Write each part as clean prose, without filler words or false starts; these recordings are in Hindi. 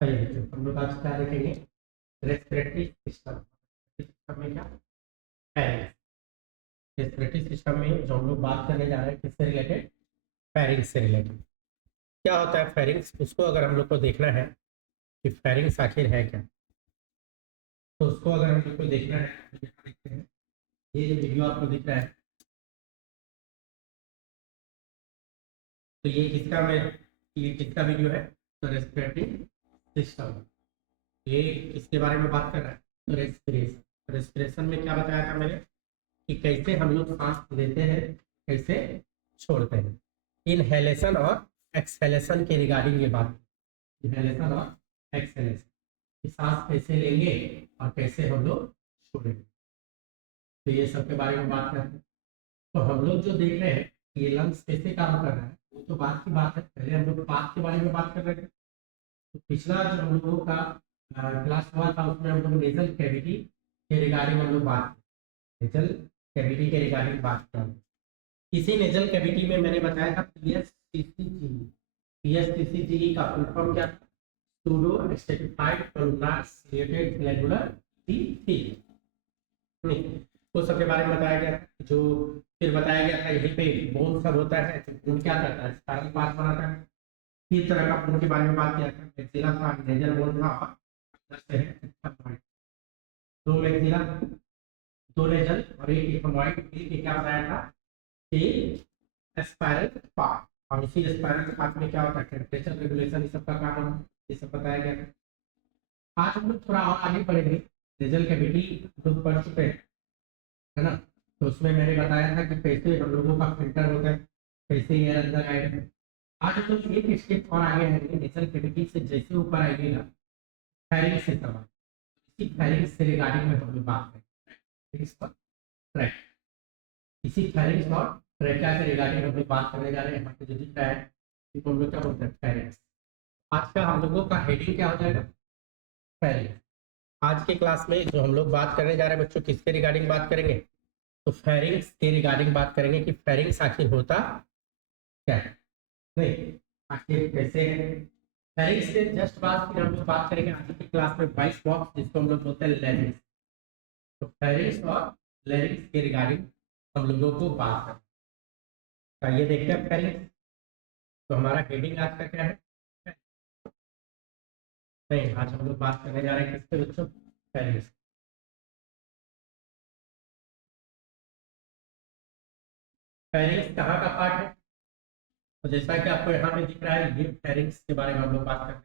हम लोग आज क्या देखेंगे? Respiratory system. सिस्टम में क्या? फेरिंग्स। रेस्पिरेटरी सिस्टम में जो हम लोग बात करने जा रहे हैं किससे रिलेटेड? फेरिंग्स से रिलेटेड। क्या होता है फेरिंग्स? उसको अगर हम लोग को देखना है कि फेरिंग्स आखिर है क्या, तो उसको अगर हम लोग को देखना है तो यहाँ देखते हैं। ये जो वीडियो आपको दिख रहा है, तो ये किसका वीडियो है? तो रेस्पिरेटरी सिस्टम। ये किसके बारे में बात कर रहा है? तो रेस्पिरेशन। रेस्पिरेशन में क्या बताया था मैंने कि कैसे हम लोग सांस लेते हैं, कैसे छोड़ते हैं। इनहेलेशन और एक्सहेलेशन के रिगार्डिंग ये बात। इनहेलेशन और एक्सहेलेशन कि सांस कैसे लेंगे और कैसे हम लोग छोड़ेंगे, तो ये सब के बारे में बात करते हैं। तो हम लोग जो देख रहे हैं ये लंग्स कैसे काम कर रहा है वो तो बात की बात है। पहले हम लोग पाथ के बारे में बात कर रहे थे। तो पिछला जो हम लोगों का क्लास हुआ था उसमें हम लोग नेजल कैविटी के रिगार्डिंग हम लोग बात, नेजल कैविटी के रिगार्डिंग बात कर। इसी नेजल कैविटी में मैंने बताया था पीएसटीसीजी। पीएसटीसीजी का फुल फॉर्म क्या था? Pseudo stratified columnar ciliated glandular T. नहीं, वो सब के बारे में बताया गया था। जो फिर बताया गया था यहीं पे बोन सब होता है, तो बोन क्या करता है? स्पाइनल पार्ट बनाता है। तीन तरह का बोन के बारे में बात किया था। मैक्सिला था, नेजल बोन था और अंदर से है एथमॉइड। दो मैक्सिला, दो नेजल और एक एथमॉइड। एक क्या बताया था कि स्पाइरल पार्ट। और इसी स्पाइरल पार्ट में क्या होता है? टेम्परेचर रेगुलेशन, इस सब का काम है, ये सब बताया गया था। आज हम लोग थोड़ा और आगे बढ़ेंगे। नेजल कैविटी लोग पढ़ चुके हैं, है ना? तो उसमें मैंने बताया था कि कैसे हम लोगों का फिल्टर होता है, कैसे एयर अंदर आएगा। आज हम लोग एक स्टेप और आगे आएंगे। नेजल कैविटी से जैसे ऊपर आएगा फेरिंग्स से सवाल, इसी फेरिंग्स से रिगार्डिंग में हम लोग बात करेंगे। इस पर ट्रैक, इसी फेरिंग्स और ट्रैका के रिगार्डिंग हम लोग बात करने जा रहे हैं। यहाँ पे जो दिख रहा है इसको हम लोग क्या बोलते हैं? फेरिंग्स। आज का हम लोगों का हेडिंग क्या हो जाएगा? फेरिंग्स। आज के क्लास में जो हम लोग बात करने जा रहे हैं बच्चों, किसके रिगार्डिंग बात करेंगे? तो फेरिंग्स के रिगार्डिंग बात करेंगे कि फेरिंग्स आखिर होता क्या है, नहीं आखिर कैसे है। फेरिंग्स के जस्ट बाद फिर हम लोग बात करेंगे आज की क्लास में 22 बॉक्स, जिसको हम लोग बोलते हैं लैरिंग्स। तो फेरिंग्स और लैरिंग्स के रिगार्डिंग हम लोगों को बात करें। तो ये देखते हैं फेरिंग्स। तो हमारा हेडिंग आज का क्या है? नहीं, आज हम लोग बात करने जा रहे हैं किसके बच्चों? फेरिंग्स। फेरिंग्स कहाँ का पार्ट है? तो जैसा कि आपको यहाँ पे दिख रहा है ये फेरिंग्स के बारे में हम लोग बात करते हैं।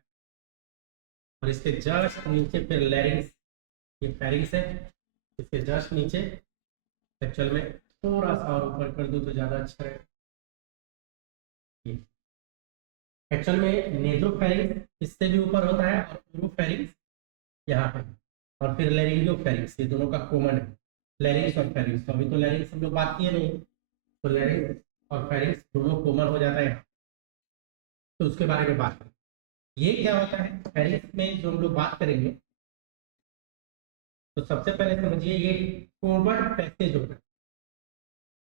और इसके जस्ट नीचे फिर लैरिंग्स। ये फेरिंग्स है, इसके जस्ट नीचे एक्चुअल में थोड़ा सा और ऊपर कर दूं तो ज्यादा अच्छा है। एक्चुअल में नेजोफेरिंक्स इससे भी ऊपर होता है और ओरोफेरिंक्स यहाँ पे, और फिर लेरिंगियोफेरिंक्स, ये दोनों का कॉमन है। लेरिंग्स और फेरिंक्स, तो अभी तो लेरिंग्स हम लोग बात किए नहीं, तो लेरिंग्स और फेरिंक्स दोनों कॉमन हो जाता है। तो उसके बारे में बात करें। ये क्या होता है फेरिंक्स में जो हम लोग बात करेंगे? तो सबसे पहले समझिए ये कॉमन पैसेज होता है।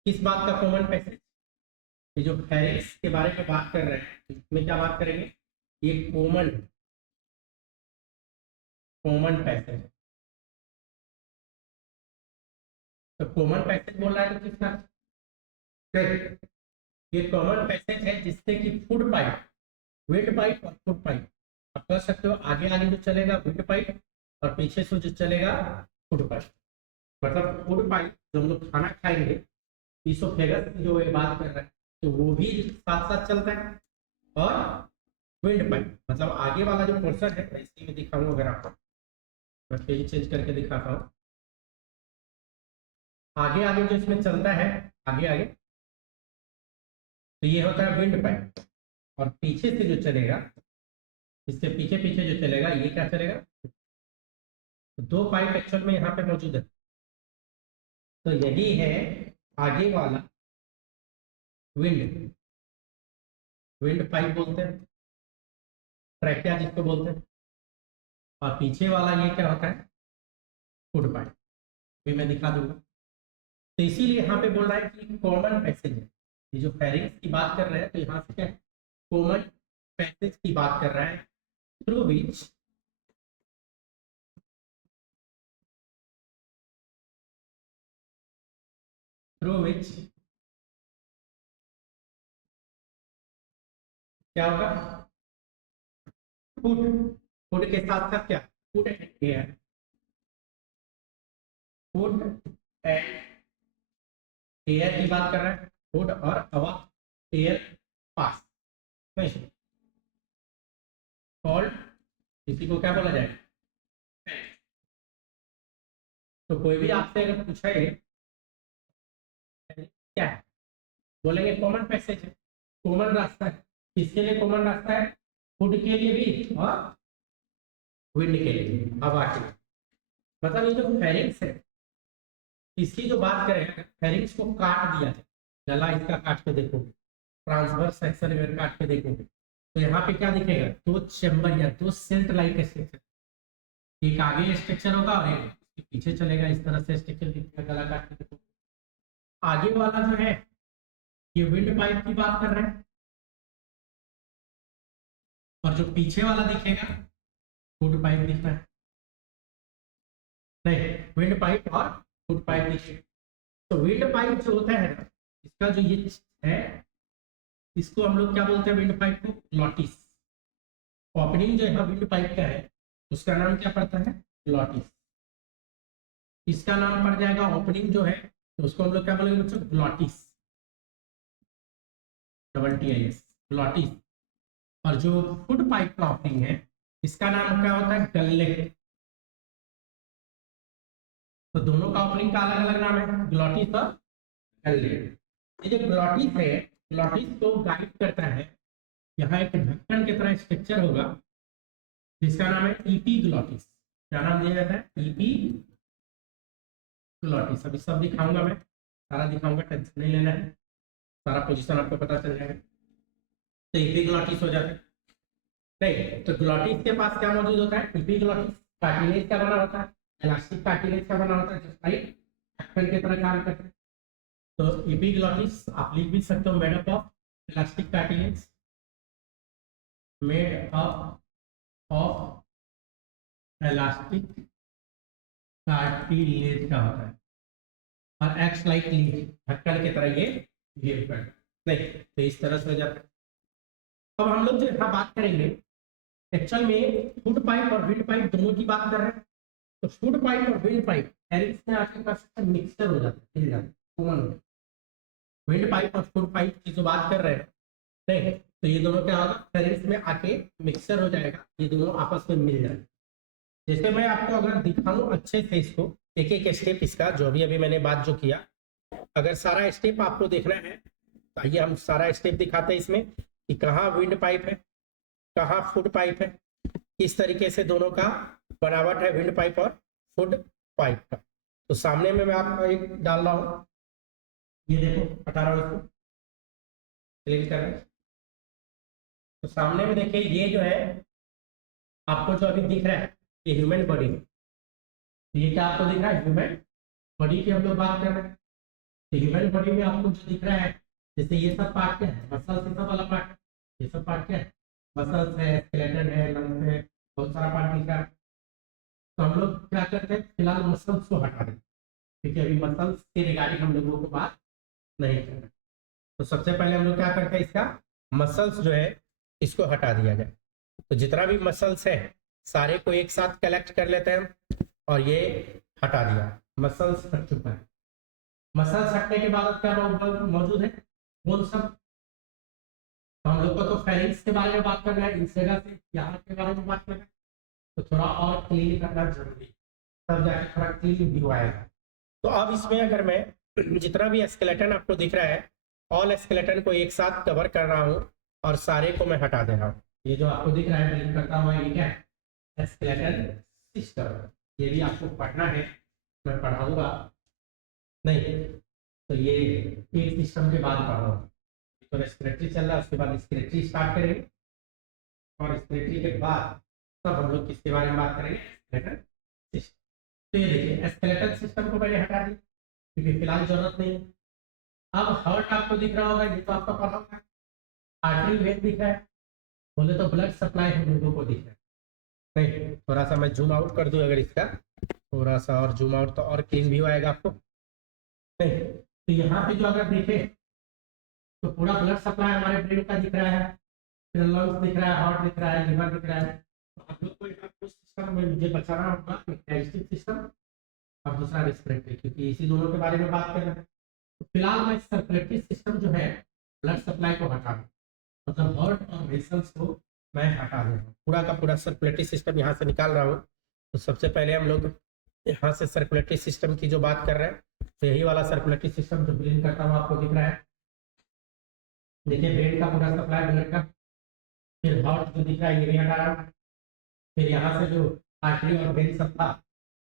किस बात का कॉमन पैसेज? ये जो फेरिंक्स के बारे में बात कर रहे हैं इसमें क्या बात करेंगे? ये कॉमन पैसेज। तो कॉमन पैसेज बोल रहा है तो किसका? ये कॉमन पैसेज है जिससे कि फूड पाइप, विंड पाइप और फूड पाइप, आप कह सकते हो आगे आगे जो चलेगा विंड पाइप और पीछे से जो चलेगा फूड पाइप। मतलब फूड पाइप जो हम लोग खाना खाएंगे, इसोफेगस की जो ये बात कर रहे हैं, तो वो भी साथ साथ चलता है। और विंड पाइप मतलब आगे वाला जो पोर्शन है, मैं इसी में दिखाऊंगा। अगर आपको मैं पेज चेंज करके दिखाता हूँ, आगे आगे जो इसमें चलता है, आगे आगे, तो ये होता है विंड पाइप। और पीछे से जो चलेगा, इससे पीछे पीछे जो चलेगा, ये क्या चलेगा? तो दो पाइप एक्चुअल में यहाँ पे मौजूद है। तो यही है आगे वाला विंड, विंड पाइप बोलते हैं, ट्रैकिया जिसको बोलते हैं। और पीछे वाला ये क्या होता है? फूड पाइप, भी मैं दिखा दूंगा। तो इसीलिए यहाँ पे बोल रहा है कि कॉमन पैसेज है। ये जो फेरिंग्स की बात कर रहे हैं तो यहाँ से क्या है? कॉमन पैसेज की बात कर रहा है। through which क्या होगा, फूड, फूड के साथ साथ क्या, food and air, food and air की बात कर रहे हैं, फूड और हवा, एयर पास, नहीं कॉल्ड, इसी को क्या बोला जाए। तो कोई भी आपसे अगर पूछे क्या है, बोलेंगे कॉमन पैसेज है, कॉमन रास्ता है। किसके लिए कॉमन रास्ता है, फूड के लिए भी और विंड के लिए भी, हवा के लिए। मतलब ये जो फेरिंग्स है, इसकी जो बात करें, फेरिंग्स को काट दिया है, गला इसका काट के देखोगे, ट्रांसवर्स सेक्शन अगर काट के देखोगे तो यहाँ पे क्या दिखेगा, दो चेम्बर या दो सेल्ट लाइक स्ट्रक्चर, एक आगे स्ट्रक्चर होगा और एक पीछे चलेगा, इस तरह से स्ट्रक्चर दिखेगा गला काट के देखो। आगे वाला जो है ये विंड पाइप की बात कर रहे हैं, और जो पीछे वाला दिखेगा फूड पाइप दिख रहा है, नहीं विंड पाइप और फूड पाइप दिखेगा। तो विंड पाइप जो होता है ना, इसका जो ये है, इसको हम लोग क्या बोलते हैं, विंड पाइप को ग्लॉटिस। ओपनिंग जो है विंड पाइप का है, उसका नाम क्या पड़ता है, ग्लॉटिस। इसका नाम पड़ जाएगा ओपनिंग जो है, तो उसको हम लोग क्या बोलेंगे बच्चों, ग्लॉटिस, डबल TIS, ग्लॉटिस। और जो फूड पाइप का ओपनिंग है, इसका नाम क्या होता है, गललेट। तो दोनों का ओपनिंग का अलग अलग नाम है, ग्लॉटिस और गललेट। ये जो ग्लॉटिस है, ग्लॉटिस को गाइड करता है, यहाँ एक ढक्कन की तरह स्ट्रक्चर होगा जिसका नाम है एपिग्लॉटिस। क्या नाम दिया जाता है, एपिग्लॉटिस। अभी सब दिखाऊंगा मैं, सारा दिखाऊंगा, टेंशन नहीं लेना है, सारा पोजीशन आपको पता चल जाएगा। तो एपिग्लॉटिस हो जाता है, नहीं तो ग्लॉटिस के पास क्या मौजूद होता है, एपिग्लॉटिस कार्टिलेज का बना होता है, इलास्टिक कार्टिलेज का बना होता है, जो साइड ढक्कन की तरह काम करता है। तो एपिग्लॉटिस आप लिख भी सकते हो, made up of elastic cartilage, made up of elastic cartilage का होता है, और एक्ट लाइक लीड, ढक्कन की तरह ये बिहेव करता है, नहीं तो इस तरह से हो जाता है। अब हम लोग जो यहाँ बात करेंगे, एक्चुअल में फूड पाइप और विंड पाइप दोनों की बात कर रहे हैं। तो फूड पाइप और विंड पाइप में आपके पास मिक्सचर हो जाता है, मिल जाता है, कॉमन हो जाता है। विंड पाइप और फूड पाइप की जो बात कर रहे हैं, नहीं तो ये दोनों क्या होगा, फेरेंस में आके मिक्सर हो जाएगा, ये दोनों आपस में मिल जाएगा। जैसे मैं आपको अगर दिखाऊं अच्छे से इसको, एक एक स्टेप इसका, जो भी अभी मैंने बात जो किया, अगर सारा स्टेप आपको देखना है तो आइए हम सारा स्टेप दिखाते हैं इसमें, कि कहाँ विंड पाइप है, कहाँ फूड पाइप है, किस तरीके से दोनों का बनावट है विंड पाइप और फूड पाइप का। तो सामने में मैं आपको एक डाल रहा हूँ, ये देखो हटा रहा हूँ इसको, क्लीन कर रहे हैं। तो सामने में देखिए ये जो है आपको जो अभी दिख रहा है, ये ह्यूमन बॉडी है। ये क्या आपको दिख रहा है, ह्यूमन बॉडी की हम लोग बात कर रहे हैं। तो ह्यूमन बॉडी में आपको जो दिख रहा है, जैसे ये सब पार्ट क्या है, मसल्स, ये सब वाला पार्ट, ये सब पार्ट क्या है, मसल्स है, स्केलेटन है, लंग्स है, बहुत सारा पार्ट दिख रहा है। तो हम लोग क्या करते हैं, फिलहाल मसल्स को हटा दें, क्योंकि अभी मसल्स के रिगार्डिंग हम लोगों को बात नहीं करना। तो सबसे पहले हम लोग क्या करते हैं, इसका मसल्स जो है इसको हटा दिया जाए। तो जितना भी मसल्स है सारे को एक साथ कलेक्ट कर लेते हैं, और ये हटा दिया, मसल्स हट चुका है। मसल्स हटने के बाद क्या मौजूद है, बोन सब। तो हम लोग को तो फेरिंग्स के बारे में बात करना है, इस जगह से यहाँ के बारे में बात करना है, तो थोड़ा और क्लीन करना जरूरी, तब जाके थोड़ा क्लीन व्यू आएगा। तो अब इसमें अगर मैं जितना भी स्केलेटन आपको दिख रहा है, ऑल स्केलेटन को एक साथ कवर कर रहा हूँ और सारे को मैं हटा दे रहा हूँ। ये जो आपको दिख रहा है ब्लिंक करता हुआ, ये क्या है, स्केलेटन सिस्टम। ये भी आपको पढ़ना है, मैं पढ़ाऊंगा नहीं, तो ये एक सिस्टम के बाद पढ़ाऊंगा। तो रेस्पिरेटरी चल रहा है, उसके बाद रेस्पिरेटरी स्टार्ट करेंगे, और रेस्पिरेटरी के बाद तब हम लोग किसके बारे में बात करेंगे, स्केलेटन सिस्टम। तो ये देखिए स्केलेटन सिस्टम को पहले हटा दी क्योंकि फिलहाल जरूरत नहीं है। अब हार्ट आपको दिख रहा होगा, ये तो आपका पढ़ा होगा, आर्टरी वेन दिख रहा है, बोले तो ब्लड सप्लाई हम लोगों को दिख रहा है, नहीं, थोड़ा सा मैं जूम आउट कर दूं अगर इसका, थोड़ा सा और जूम आउट तो और क्लीन व्यू आएगा आपको। नहीं, तो यहाँ पे जो अगर देखें तो पूरा ब्लड सप्लाई हमारे ब्रेन का दिख रहा है, फिर लंग्स दिख रहा है, हार्ट दिख रहा है, लिवर दिख रहा है। तो हम लोग को यहाँ पे सिस्टम में मुझे बचाना होगा, एक डाइजेस्टिव सिस्टम और दूसरा रेस्पिरेटरी, क्योंकि इसी दोनों के बारे में बात कर रहे हैं। तो फिलहाल मैं सर्कुलेटरी सिस्टम जो है ब्लड सप्लाई को हटा दूँ, मतलब हार्ट और वेसल्स को मैं हटा दूँ, पूरा का पूरा सर्कुलेटरी सिस्टम यहाँ से निकाल रहा हूँ। तो सबसे पहले हम लोग यहाँ से सर्कुलेटरी सिस्टम की जो बात कर रहे हैं, तो यही वाला सर्कुलेटरी सिस्टम जो ब्रेन करता हुआ आपको दिख रहा है। देखिए ब्रेन का पूरा सप्लाई ब्लड का, फिर हार्ट जो दिख रहा है ये भी हटा रहा हूँ, फिर यहाँ से जो आर्टरी और वेन सब था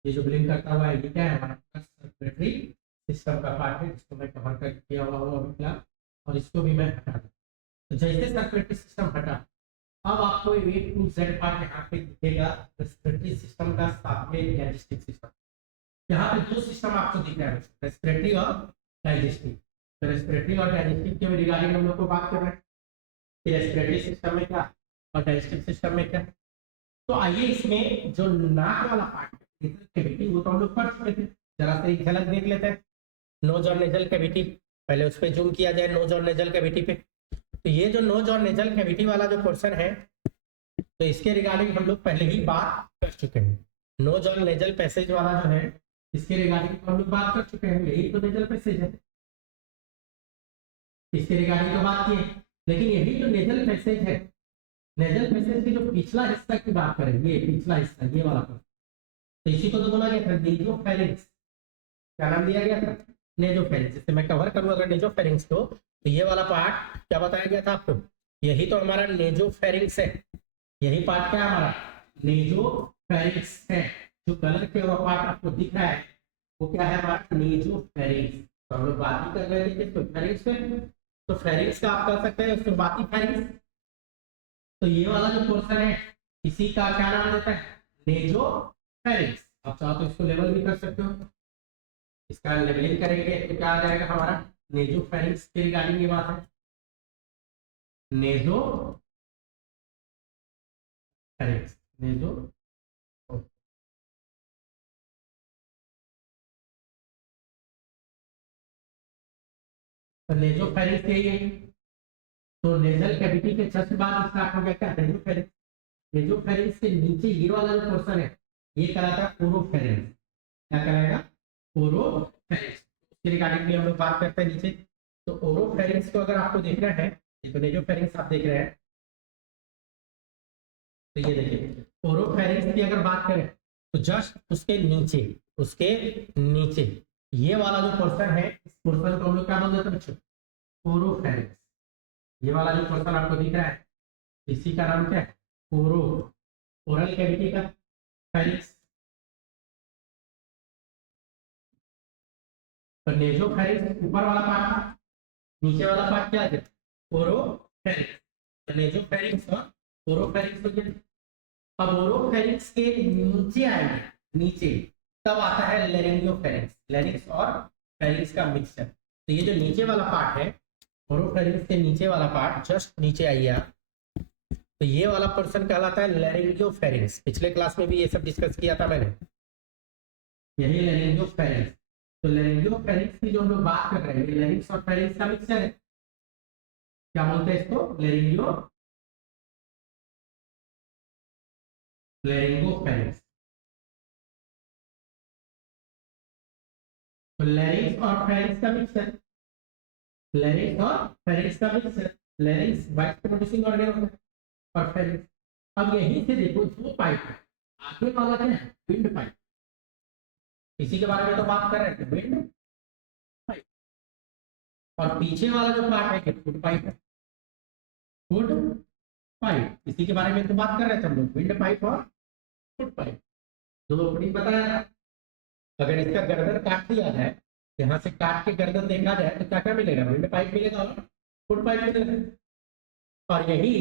ये जो ब्लिंक करता हुआ है, ये क्या है हमारा सर्कुलेटरी सिस्टम का पार्ट है, जिसको मैं कवर कर किया हुआ हूँ अभी फिलहाल, और इसको भी मैं हटा दूँ। तो जैसे सर्कुलेटरी सिस्टम हटा, अब आपको A to Z पार्ट यहाँ पे दिखेगा रेस्पिरेटरी सिस्टम का, साथ में डाइजेस्टिव सिस्टम। यहाँ पे दो सिस्टम आपको दिख रहा है, रेस्पिरेटरी और डाइजेस्टिव। तो रेस्पिरेटरी और डाइजेस्टिव के रिगार्डिंग हम लोग को बात कर रहे हैं कि रेस्पिरेटरी सिस्टम में क्या और डाइजेस्टिव सिस्टम में क्या। तो आइए इसमें जो नाक वाला पार्ट कैविटी वो तो हम लोग पढ़ चुके थे, जरा से एक झलक देख लेते हैं। नोज और नेजल कैविटी, पहले उस पर जूम किया जाए, नोज और नेजल कैविटी पे। तो ये जो नोज और नेजल कैविटी वाला जो पोर्शन है, तो इसके रिगार्डिंग हम लोग पहले ही बात कर चुके हैं। नोज और नेजल पैसेज वाला जो है इसके रिगार्डिंग हम लोग बात कर चुके हैं, यही तो नेजल पैसेज है, इसके रिगार्डिंग तो बात की है। लेकिन यही जो नेजल पैसेज है, नेजल पैसेज के जो पिछला हिस्सा की बात करें, ये पिछला हिस्सा ये वाला, तो इसी को तो बोला गया था नेजोफेरिंक्स। क्या नाम दिया गया था? नेजोफेरिंक्स। इससे मैं कवर करूं अगर नेजोफेरिंक्स को, तो ये वाला पार्ट क्या बताया गया था आपको, यही तो हमारा नेजोफेरिंक्स है। यही पार्ट क्या है हमारा? नेजोफेरिंक्स है। जो कलर के वो पार्ट आपको दिख रहा है वो क्या है हमारा? नेजोफेरिंक्स। तो हम लोग बात ही कर रहे थे किसको? फेरिंक्स पे। तो फेरिंक्स का आप कर सकते हैं उसको बाती फेरिंक्स। तो ये वाला जो पोर्शन है इसी का क्या नाम देता है? नेजोफेरिंक्स। आप चाहो तो इसको लेवल भी कर सकते हो, इसका लेवलिंग करेंगे तो क्या आ जाएगा हमारा? नेजोफेरिंक्स के रिगार्डिंग ये बात है, नेजोफेरिंक्स। नेजो तो नेजोफेरिंक्स यही है। तो नेजल कैविटी के जस्ट बाद स्टार्ट हो गया क्या? नेजोफेरिंक्स। नेजोफेरिंक्स के नीचे ये वाला जो पोर्शन है ये कहलाता है ओरोफेरिंक्स। क्या कहलाएगा? ओरोफेरिंक्स। इसके रिगार्डिंग भी हम लोग बात करते हैं नीचे। तो ओरोफेरिंक्स को अगर आपको देखना है, तो नेजोफेरिंक्स आप देख रहे हैं, तो ये देखिए ओरोफेरिंक्स की अगर बात करें तो जस्ट उसके नीचे, उसके नीचे ये वाला जो पोर्शन है, इस पोर्शन को हम लोग क्या बोल देते हैं बच्चों? ओरोफेरिंक्स। ये वाला जो पोर्शन आपको दिख रहा है इसी का नाम क्या है? ओरो, ओरल कैविटी का फेरिंक्स। तो नेजोफेरिंक्स ऊपर वाला पार्ट था, नीचे वाला पार्ट क्या है? ओरोफेरिंक्स। तो नेजोफेरिंक्स और ओरोफेरिंक्स हो गया। अब ओरोफेरिंक्स के नीचे आएंगे, नीचे तब आता है लेरिंगियोफेरिंक्स, लेरिंक्स और फेरिंक्स का मिक्सचर। तो ये जो नीचे वाला पार्ट है ओरोफेरिंक्स के नीचे वाला पार्ट, जस्ट नीचे आइए आप, तो ये वाला पोर्शन कहलाता है लेरिंगियोफेरिंक्स। पिछले क्लास में भी ये सब डिस्कस किया था मैंने, यही लेरिंगियोफेरिंक्स। तो लेरिंगियोफेरिंक्स की जो हम लोग बात कर रहे हैं, लेरिंक्स और फेरिंक्स का मिक्सचर है। क्या बोलते हैं इसको? लेरिंगोफेरिंक्स। तो लेरिंक्स और फेरिंक्स का मिक्सचर, लेरिंक्स और फेरिंक्स का mixture. Larynx voice producing organ होता है और फेरिंक्स। अब यहीं से देखो दो पाइप है, आगे वाला क्या है? Wind pipe. इसी के बारे में तो बात कर रहे थे, विंड पाइप। और पीछे वाला जो पार्ट है फुट पाइप है, फुट पाइप। इसी के बारे में तो बात कर रहे थे हम लोग, विंड पाइप और फुट पाइप। जो ओपनिंग बताया था, अगर इसका गर्दन काट दिया जाए, यहाँ से काट के गर्दन देखा जाए तो क्या क्या मिलेगा? विंड पाइप मिलेगा और फुट पाइप मिलेगा। और यही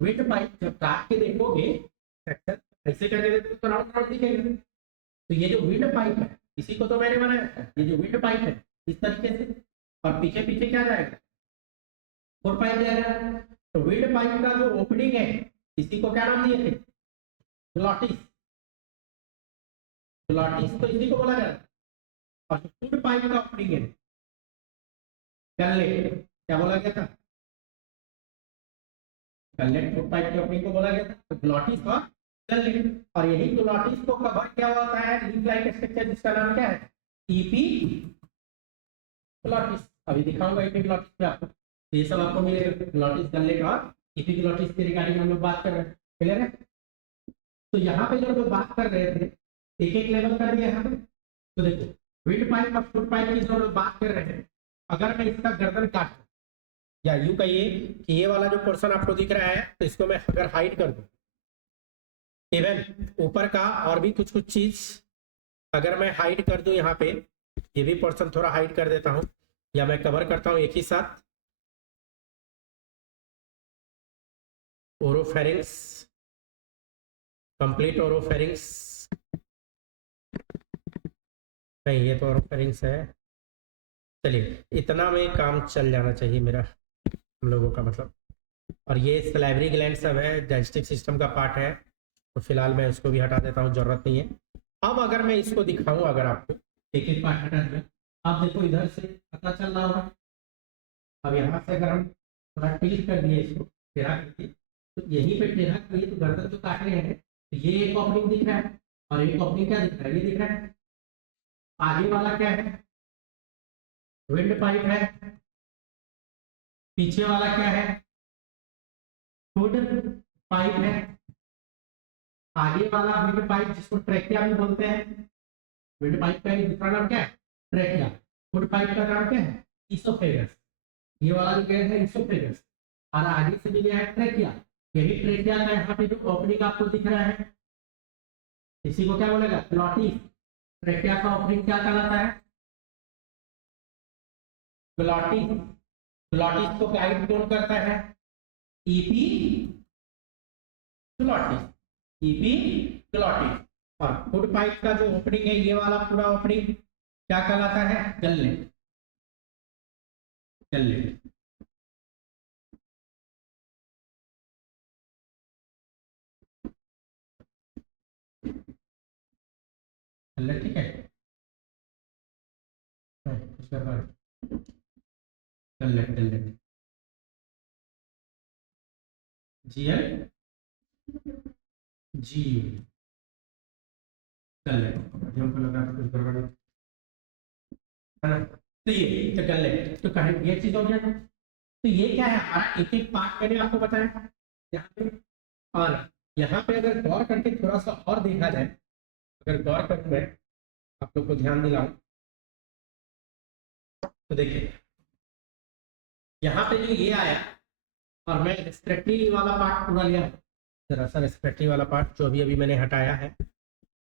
विंड पाइप जब काट के देखोगे ऐसे करके देखो तो राउंड राउंड दिखेगा। तो ये जो विंड पाइप है इसी को तो मैंने बनाया था, ये जो विंड पाइप है इस तरीके से, और पीछे पीछे क्या जाएगा? फुट पाइप जाएगा। तो विंड पाइप का जो ओपनिंग है इसी को क्या नाम दिए थे? ग्लॉटिस, ग्लॉटिस तो इसी को बोला जाता है। और फूड पाइप का ओपनिंग है गललेट, क्या बोला गया था? गललेट फूड पाइप के ओपनिंग को बोला गया था। तो ग्लॉटिस और गललेट, और यही ग्लॉटिस को कवर क्या होता है लीफ लाइक स्ट्रक्चर जिसका नाम क्या है? EP glottis. अभी दिखाऊंगा ईपी ग्लॉटिस पे आपको, ये सब आपको मिलेगा। ग्लॉटिस, गललेट और ईपी ग्लॉटिस के रिगार्डिंग हम लोग बात कर रहे हैं, क्लियर है? तो यहाँ पे जब लोग बात कर रहे थे एक एक लेवल कर दिया यहाँ पे। तो देखो विंड पाइप और फुट पाइप की जो लोग बात कर रहे हैं, अगर मैं इसका गर्दन काट या यूं कहिए कि ये वाला जो पोर्शन आपको दिख रहा है, तो इसको मैं अगर हाइड कर दूं, इवन ऊपर का और भी कुछ कुछ चीज अगर मैं हाइड कर दूं यहाँ पे, ये भी पोर्शन थोड़ा हाइड कर देता हूं या मैं कवर करता हूं एक ही साथ। ओरोफेरिंग्स, कंप्लीट ओरोफेरिंग्स, नहीं ये तो ओरोफेरिंग्स है। चलिए इतना में काम चल जाना चाहिए मेरा, हम लोगों का मतलब। और ये सलाइवरी ग्लैंड सब है, डाइजेस्टिव सिस्टम का पार्ट है, तो फिलहाल मैं उसको भी हटा देता हूँ, जरूरत नहीं है। अब अगर मैं इसको दिखाऊं, अगर आपको एक एक पार्ट हटा दिया, आप देखो इधर से पता चल रहा होगा। अब यहाँ से अगर हम थोड़ा टिल्ट कर दिए इसको, टेढ़ा करके, तो यहीं पे टेढ़ा किए तो गर्दन तो काट रहे हैं, तो ये एक ओपनिंग दिख रहा है, और एक ओपनिंग क्या दिख रहा है? ये दिख रहा है। आगे वाला क्या है? विंड पाइप है। पीछे वाला क्या है? फूड पाइप है। आगे वाला विंड पाइप जिसको ट्रेकिया भी बोलते हैं, विंड पाइप का दूसरा नाम क्या है? ट्रेकिया। फूड पाइप का नाम क्या है? इसोफेगस। ये वाला जो गया है इसोफेगस, और आगे से भी गया है ट्रेकिया। यही ट्रेकिया का यहाँ पे जो ओपनिंग आपको दिख रहा है, इसी को क्या बोलेगा? ग्लॉटिस। ट्रेकिया का ओपनिंग क्या कहलाता है? ग्लॉटिस। ग्लॉटिस को गाइड कौन करता है? EP glottis, EP glottis. और फूड पाइप का जो ओपनिंग है, ये वाला पूरा ओपनिंग क्या कहलाता है? गललेट, गललेट। गललेट, ठीक है। गललेट, गललेट, जीएल जी, गललेट। हमको लगा था कुछ गड़बड़ है ना। तो ये तो गललेट तो कहें ये चीज हो गया था। तो ये क्या है हमारा? एक एक पार्ट मैंने आपको बताया यहाँ पे। और यहाँ पे अगर गौर करके थोड़ा सा और देखा जाए, अगर गौर करके मैं आप लोग को ध्यान दिलाऊं, तो देखिए यहाँ पे जो ये आया, और मैं रेस्पिरेटरी वाला पार्ट पूरा लिया, जरा सा रेस्पिरेटरी वाला पार्ट जो अभी अभी मैंने हटाया है,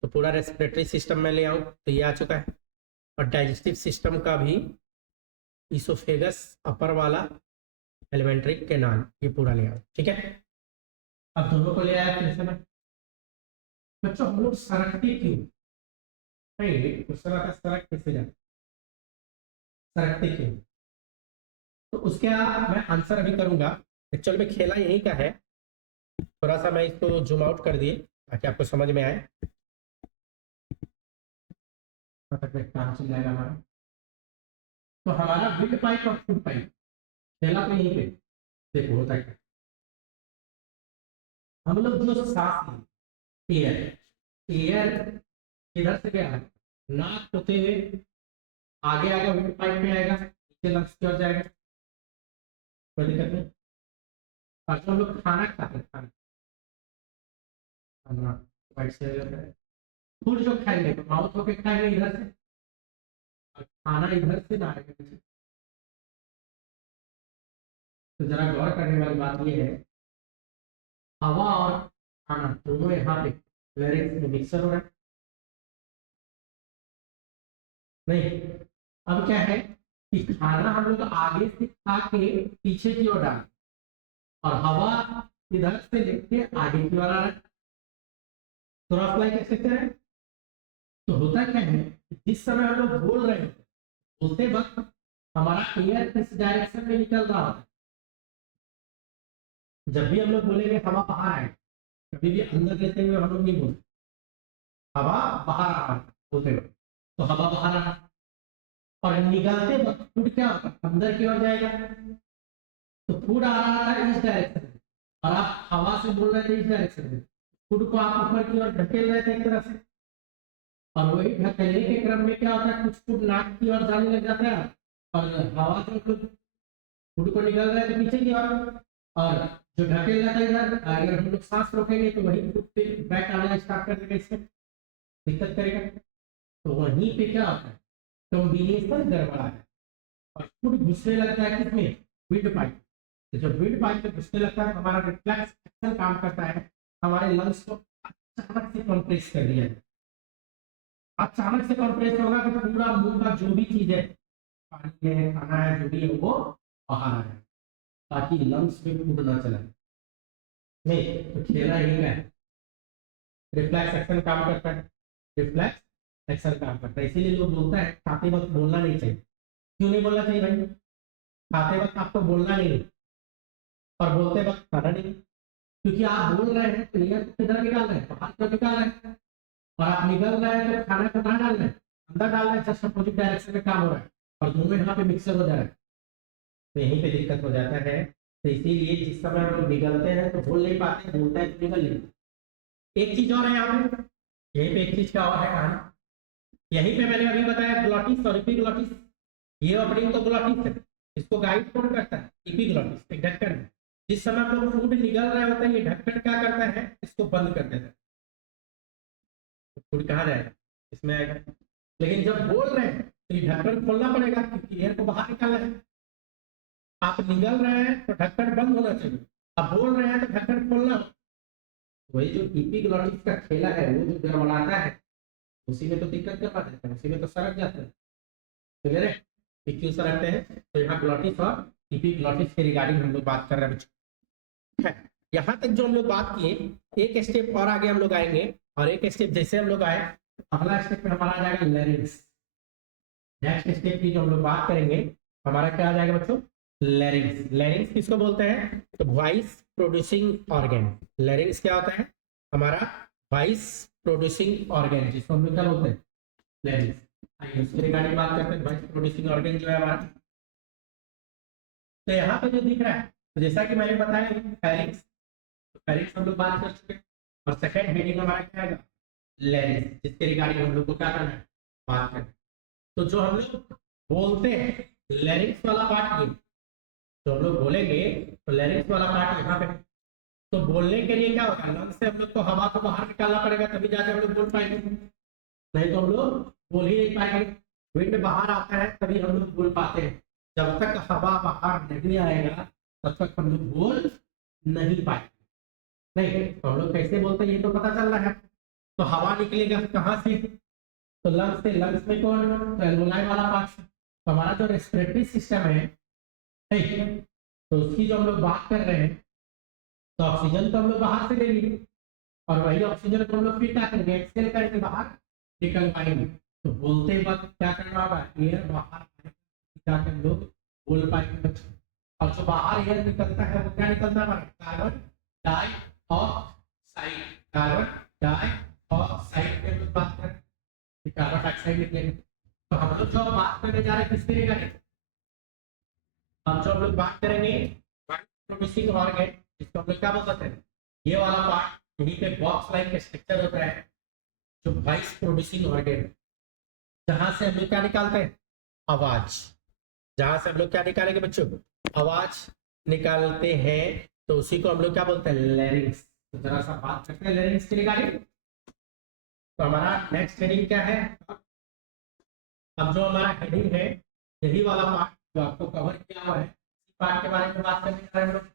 तो पूरा रेस्पिरेटरी सिस्टम में ले आऊँ तो ये आ चुका है। और डाइजेस्टिव सिस्टम का भी इसोफेगस अपर वाला एलिमेंट्री कैनाल, ये पूरा ले आऊँ, ठीक है। अब दोनों को ले आया फिर से मैं। बच्चों हम लोग सरकते क्यों? नहीं उस तरह का सरक कैसे जाए, सरकते क्यों? तो उसका मैं आंसर अभी करूंगा। एक्चुअल में खेला यही का है, थोड़ा सा मैं इसको जूम आउट कर दिए ताकि आपको समझ में आए। काम चल जाएगा हमारा। तो हमारा विंड पाइप और फूड पाइप खेला तो यहीं पे। देखो होता है, हम लोग जो सांस लें, एयर, एयर इधर से गया है, नाक होते हुए आगे आएगा, विंड पाइप में आएगा, नीचे लंग्स की ओर जाएगा, कोई दिक्कत नहीं। और जो हम लोग खाना खाते हैं, खाना राइट से फूड जो खाएंगे तो माउथ होके खाएंगे इधर से, और खाना इधर से जाएगा। तो जरा गौर करने वाली बात यह है, हवा और खाना दोनों यहाँ पे लेरिंग्स में मिक्सर हो रहा है। नहीं, अब क्या है कि खाना हम लोग आगे से खा के पीछे की ओर डाल, और हवा इधर से लेके आगे की ओर आ रहा है। थोड़ा अप्लाई कर सकते हैं। तो होता क्या है, जिस समय हम लोग बोल रहे हैं, बोलते वक्त हमारा एयर किस डायरेक्शन में निकल रहा होता है। जब भी हम लोग बोलेंगे हवा बाहर आए, कभी भी अंदर लेते हुए हम लोग नहीं बोलते, हवा बाहर आ रहा है बोलते हुए, तो हवा बाहर आ रहा है। और निकलते वक्त फूड क्या होगा, अंदर की ओर जाएगा। तो फूड आ रहा था इस डायरेक्शन में और आप हवा से बोल रहे थे इस डायरेक्शन में, फूड को आप ऊपर की ओर ढकेल रहे थे एक तरह से। और वही ढकेलने के क्रम में क्या होता है, कुछ फूड नाक की ओर जाने लग जाता है और हवा से फूड को निकल रहे थे पीछे की ओर। और जो ढकेल रहा था इधर, अगर हम लोग सांस रोकेंगे तो वही फूड फिर बैक आना स्टार्ट कर देगा, इससे दिक्कत करेगा। तो वहीं पे क्या होता है, कॉम्बिनेशन गड़बड़ा है और फूड घुसने लगता है किसमें, विंड पाइप। तो जब विंड पाइप में घुसने लगता है तो हमारा रिफ्लेक्स एक्शन काम करता है, हमारे लंग्स को अचानक से कंप्रेस कर दिया है। अचानक से कंप्रेस होगा तो पूरा मुंह का जो भी चीज है, पानी है, खाना है, जो भी है वो बाहर आ जाए, ताकि लंग्स में फूड ना चले। नहीं तो खेला ही है, रिफ्लेक्स एक्शन काम करता है, रिफ्लेक्स एक्शन काम करता है। इसीलिए लोग बोलता है खाते वक्त बोलना नहीं चाहिए। क्यों नहीं बोलना चाहिए भाई, खाते वक्त आपको बोलना नहीं और बोलते वक्त खाना नहीं, क्योंकि आप बोल रहे हैं तो एयर को किधर निकाल रहे हैं, बाहर क्यों निकाल रहे हैं। और आप निकल रहे हैं तो खाना को कहाँ डाल रहे हैं, अंदर डाल रहे हैं, जस्ट अपोजिट डायरेक्शन में काम हो रहा है और दोनों यहाँ पे मिक्सर हो जा रहा है। तो यहीं पे दिक्कत हो जाता है। तो इसीलिए जिस समय हम लोग निकलते हैं तो बोल नहीं पाते, बोलते हैं तो निकल नहीं। एक चीज और है यहाँ पे, यहीं पे एक चीज का और है कहानी। यहीं पे मैंने अभी बताया ग्लॉटिस और इपिग्लॉटिस, ये ओपनिंग तो ग्लॉटिस है, इसको गाइड कौन करता है, इपिग्लॉटिस एक ढक्कन है। जिस समय हम लोग फूड निकल रहा होता है ये ढक्कन क्या करता है, इसको बंद कर देता है, तो फूड कहाँ जाएगा, इसमें आएगा। लेकिन जब बोल रहे हैं तो ये ढक्कन खोलना पड़ेगा क्योंकि एयर को बाहर निकालना है। आप निकल रहे हैं तो ढक्कन बंद होना चाहिए, आप बोल रहे हैं तो ढक्कन खोलना। वही जो इपिग्लॉटिस का खेला है वो जो गड़बड़ाता है, उसी में तो दिक्कत कर पाते हैं, उसी में तो सड़क जाता है। क्लियर है, ये क्यों सड़कते हैं, तो यहाँ ग्लॉटिस और इपिग्लॉटिस के रिगार्डिंग हम लोग बात कर रहे हैं बच्चों। है, यहाँ तक जो हम लोग बात किए, एक स्टेप और आगे हम लोग आएंगे और एक स्टेप जैसे हम लोग आए, अगला स्टेप में हमारा आ जाएगा लैरिंग्स। नेक्स्ट स्टेप की जो हम लोग बात करेंगे, हमारा क्या आ जाएगा बच्चों, लैरिंग्स। लैरिंग्स किसको बोलते हैं, तो वॉइस प्रोड्यूसिंग ऑर्गन। लैरिंग्स क्या होता है, हमारा वॉइस प्रोड्यूसिंग ऑर्गन, जिसको हम लोग क्या बोलते हैं, लैरिंग्स। आइए उसके रिगार्डिंग बात करते हैं, वॉइस प्रोड्यूसिंग ऑर्गन जो है हमारा। तो यहाँ पे जो दिख रहा है, तो जैसा कि मैंने बताया फेरिंग्स, तो फेरिंग्स हम लोग बात कर चुके हैं। और सेकंड हेडिंग हमारा क्या है, लैरिंग्स, जिसके रिगार्डिंग हम लोग को क्या करना है, बात करना है। तो जो हम लोग बोलते हैं लैरिंग्स वाला पार्ट, ये तो हम लोग बोलेंगे तो लैरिंग्स वाला पार्ट यहाँ पे। तो बोलने के लिए क्या होगा, लंग्स से हम लोग को हवा को बाहर निकालना पड़ेगा, तभी जाके हम लोग बोल पाएंगे, नहीं तो हम लोग बोल ही नहीं पाएंगे। विंड बाहर आता है तभी हम लोग बोल पाते हैं, जब तक हवा बाहर नहीं आएगा तब तक हम लोग बोल नहीं पाएंगे। नहीं तो हम लोग कैसे बोलते हैं ये तो पता चल रहा है। तो हवा निकलेगा कहाँ से, तो लंग्स से। लंग्स में कौन, तो एल्वोलाई वाला पार्ट से। तो हमारा जो रेस्पिरेटरी सिस्टम है, ठीक, तो उसकी जो हम लोग बात कर रहे हैं, तो ऑक्सीजन तो हम लोग बाहर से ले लिए और वही ऑक्सीजन को हम लोग फिर क्या करेंगे, एक्सहेल करके बाहर निकल पाएंगे। तो बोलते वक्त क्या करना होगा, एयर बाहर जाकर हम लोग बोल पाएंगे। और जो बाहर एयर निकलता है वो क्या निकलता है, कार्बन डाइऑक्साइड। कार्बन डाइऑक्साइड की हम लोग बात करें, कार्बन डाइऑक्साइड निकलेगा। तो हम लोग जो बात करने जा रहे हैं किसके रिगार्डिंग, हम जो हम लोग बात करेंगे प्रोड्यूसिंग ऑर्गन, जिसको हम लोग क्या बोल सकते हैं, ये वाला पार्ट, यहीं पे बॉक्स लाइक स्ट्रक्चर होता है जो वॉइस प्रोड्यूसिंग ऑर्गन, जहां से हम लोग क्या निकालते हैं, आवाज। जहां से हम लोग क्या निकालेंगे बच्चों, आवाज निकालते हैं, तो उसी को हम लोग क्या बोलते हैं, लैरिंग्स। तो जरा सा बात करते हैं लैरिंग्स के रिगार्डिंग। तो हमारा नेक्स्ट हेडिंग क्या है, अब जो हमारा हेडिंग है, यही वाला पार्ट जो आपको कवर किया हुआ है, इसी पार्ट के बारे में बात करने जा रहे हैं हम लोग।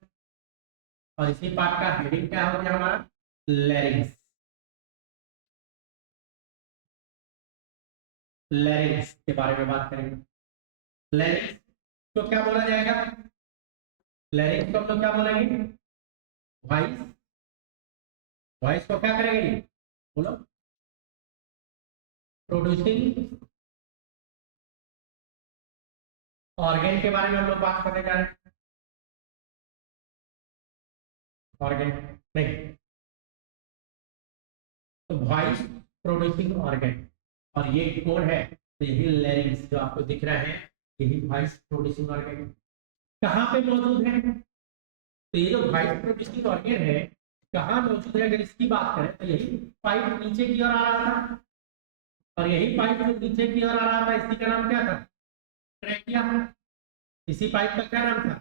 और इसी पार्ट का हेडिंग क्या हो गया हमारा, लैरिंग्स। लैरिंग्स के बारे में बात करेंगे। लैरिंग्स तो क्या बोला जाएगा, लैरिंग्स को हम लोग क्या बोलेंगे, वॉइस। वॉइस को क्या करेंगे, बोलो, प्रोड्यूसिंग ऑर्गन के बारे में हम लोग बात करने जा रहे हैं। ऑर्गन नहीं, तो वॉइस प्रोड्यूसिंग ऑर्गन, और ये कौन है, तो यही लैरिंक्स जो आपको दिख रहा है, यही वॉइस प्रोड्यूसिंग ऑर्गन कहाँ पे मौजूद है। तो ये जो वॉइस प्रोड्यूसिंग ऑर्गन है कहाँ मौजूद है, अगर इसकी बात करें तो यही पाइप नीचे की ओर आ रहा था, और यही पाइप जो नीचे की ओर आ रहा था इसी का नाम क्या था, ट्रैकिया। इसी पाइप का क्या नाम था,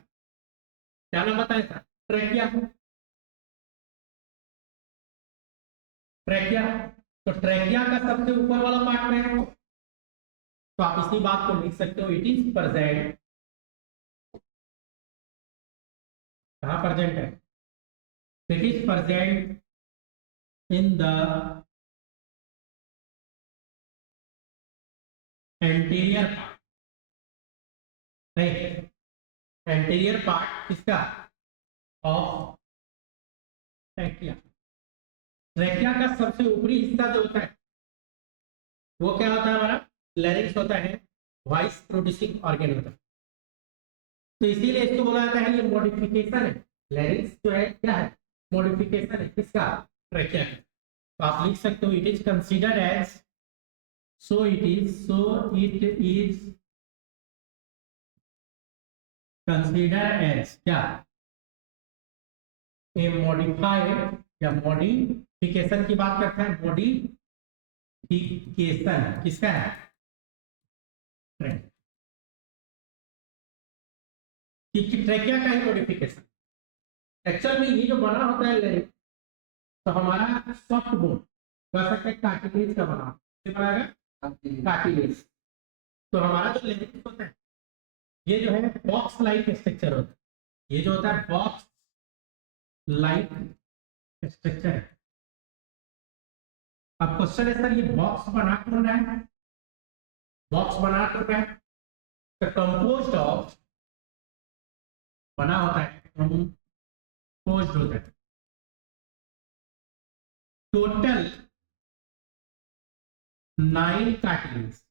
क्या नाम बताया था, ट्रैकिया। ट्रैकिया, तो ट्रैकिया का सबसे ऊपर वाला पार्ट में है, तो आप इसी बात को लिख सकते हो, इट इज प्रेजेंट, कहाँ प्रेजेंट है, it is present in the anterior part, नहीं, एंटीरियर पार्ट किसका, ऑफ ट्रैकिया। ट्रैकिया का सबसे ऊपरी हिस्सा जो होता है वो क्या होता है, हमारा लैरिंक्स होता है, वॉइस प्रोड्यूसिंग ऑर्गन होता है। तो इसीलिए इसको बोला जाता है ये मॉडिफिकेशन है, लैरिंक्स जो है क्या है, मॉडिफिकेशन है किसका, ट्रैकिया का। तो आप लिख सकते हो it is considered as, so it is consider as क्या, ए मॉडिफाइड, या मॉडिफिकेशन की बात करते हैं, मॉडिफिकेशन किसका है, ट्रैकिया का ही मॉडिफिकेशन। एक्चुअल में ये जो बना होता है लैरिंक्स, तो हमारा सॉफ्ट बोन कह सकते हैं कार्टिलेज का बना, कार्टिलेज। तो हमारा जो लैरिंक्स होता है ये जो है बॉक्स लाइक स्ट्रक्चर होता है, ये जो होता है बॉक्स लाइक स्ट्रक्चर है। अब क्वेश्चन है सर ये बॉक्स बना कौन रहा है, बॉक्स बना कौन रहा है, तो कंपोज्ड ऑफ, बना होता है, कंपोज्ड होता है टोटल 9 कार्टिलेज,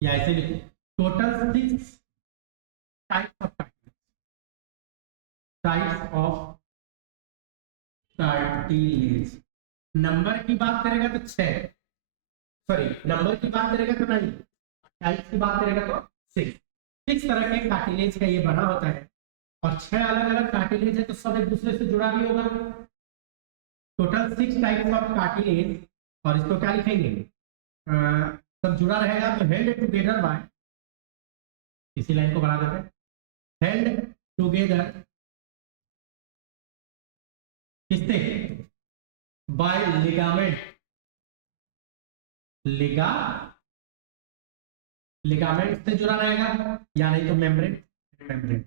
या ऐसे लिखो total 6 types of cartilage, types of cartilage. Number की बात करेगा तो 6, सॉरी नंबर की बात करेगा तो 9, टाइप्स की बात करेगा तो 6 तरह के कार्टिलेज का ये बना होता है, और 6 अलग अलग कार्टिलेज है तो सब एक दूसरे से जुड़ा भी होगा। टोटल 6 टाइप्स ऑफ कार्टिलेज, और इसको क्या लिखेंगे, सब जुड़ा रहेगा तो हेल्ड टुगेदर बाय, इसी लाइन को बना देते हैं, हेल्ड टुगेदर किससे, बाय लिगामेंट, लिगामेंट से जुड़ा रहेगा, या नहीं तो मेम्ब्रेन, मेम्ब्रेन।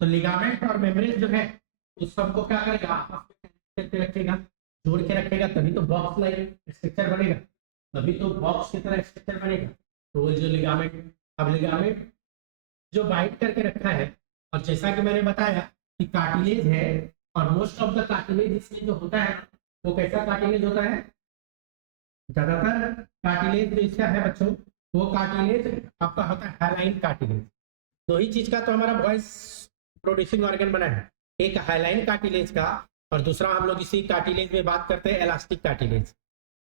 तो लिगामेंट और मेम्ब्रेन जो है उस सबको क्या करेगा, आपस में करके रखेगा, जोड़ के रखेगा, तभी तो बॉक्स लाइक स्ट्रक्चर बनेगा, तभी तो बॉक्स की तरह स्ट्रक्चर बनेगा। तो वो जो लिगामेंट, अब लिगामेंट जो बाइट करके रखा है, और जैसा कि मैंने बताया कि कार्टिलेज है, और मोस्ट ऑफ द कार्टिलेज इसमें जो होता है वो कैसा कार्टिलेज होता है, ज्यादातर कार्टिलेज जो इसका है बच्चों, वो कार्टिलेज आपका होता है हाइलाइन कार्टिलेज। दो ही चीज का तो हमारा वॉइस प्रोड्यूसिंग ऑर्गन बना है, एक हाइलाइन कार्टिलेज का, और दूसरा हम लोग इसी कार्टिलेज में बात करते हैं इलास्टिक कार्टिलेज।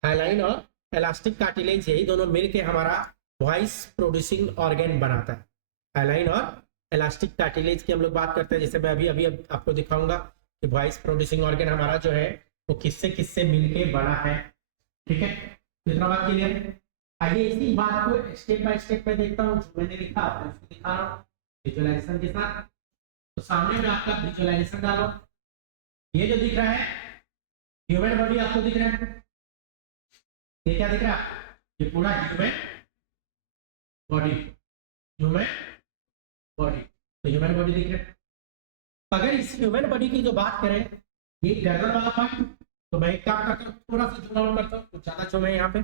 हाइलाइन और इलास्टिक कार्टिलेज यही दोनों मिलके हमारा वॉइस प्रोड्यूसिंग ऑर्गन बनाता है। हाइलाइन और इलास्टिक कार्टिलेज की हम लोग बात करते हैं, जैसे मैं अभी आपको दिखाऊंगा कि वॉइस प्रोड्यूसिंग ऑर्गन हमारा जो है वो किससे किससे मिलके बना है। ठीक है, कितना बात क्लियर है। आइए इसी बात को स्टेप बाय स्टेप में देखता हूँ, जो मैंने लिखा उसको दिखा रहा हूँ विजुअलाइजेशन के साथ। तो सामने में आपका विजुअलाइजेशन डालो, ये जो दिख रहा है ह्यूमन बॉडी आपको दिख रहा है, ये क्या दिख रहा है, ये पूरा ह्यूमन बॉडी, ह्यूमन बॉडी, तो ह्यूमन बॉडी दिख रहा है। अगर इस ह्यूमन बॉडी की जो बात करें, ये गर्दन वाला पार्ट, तो मैं एक काम करता हूँ थोड़ा सा जूम आउट करता हूँ, कुछ ज्यादा जूम है यहाँ पे,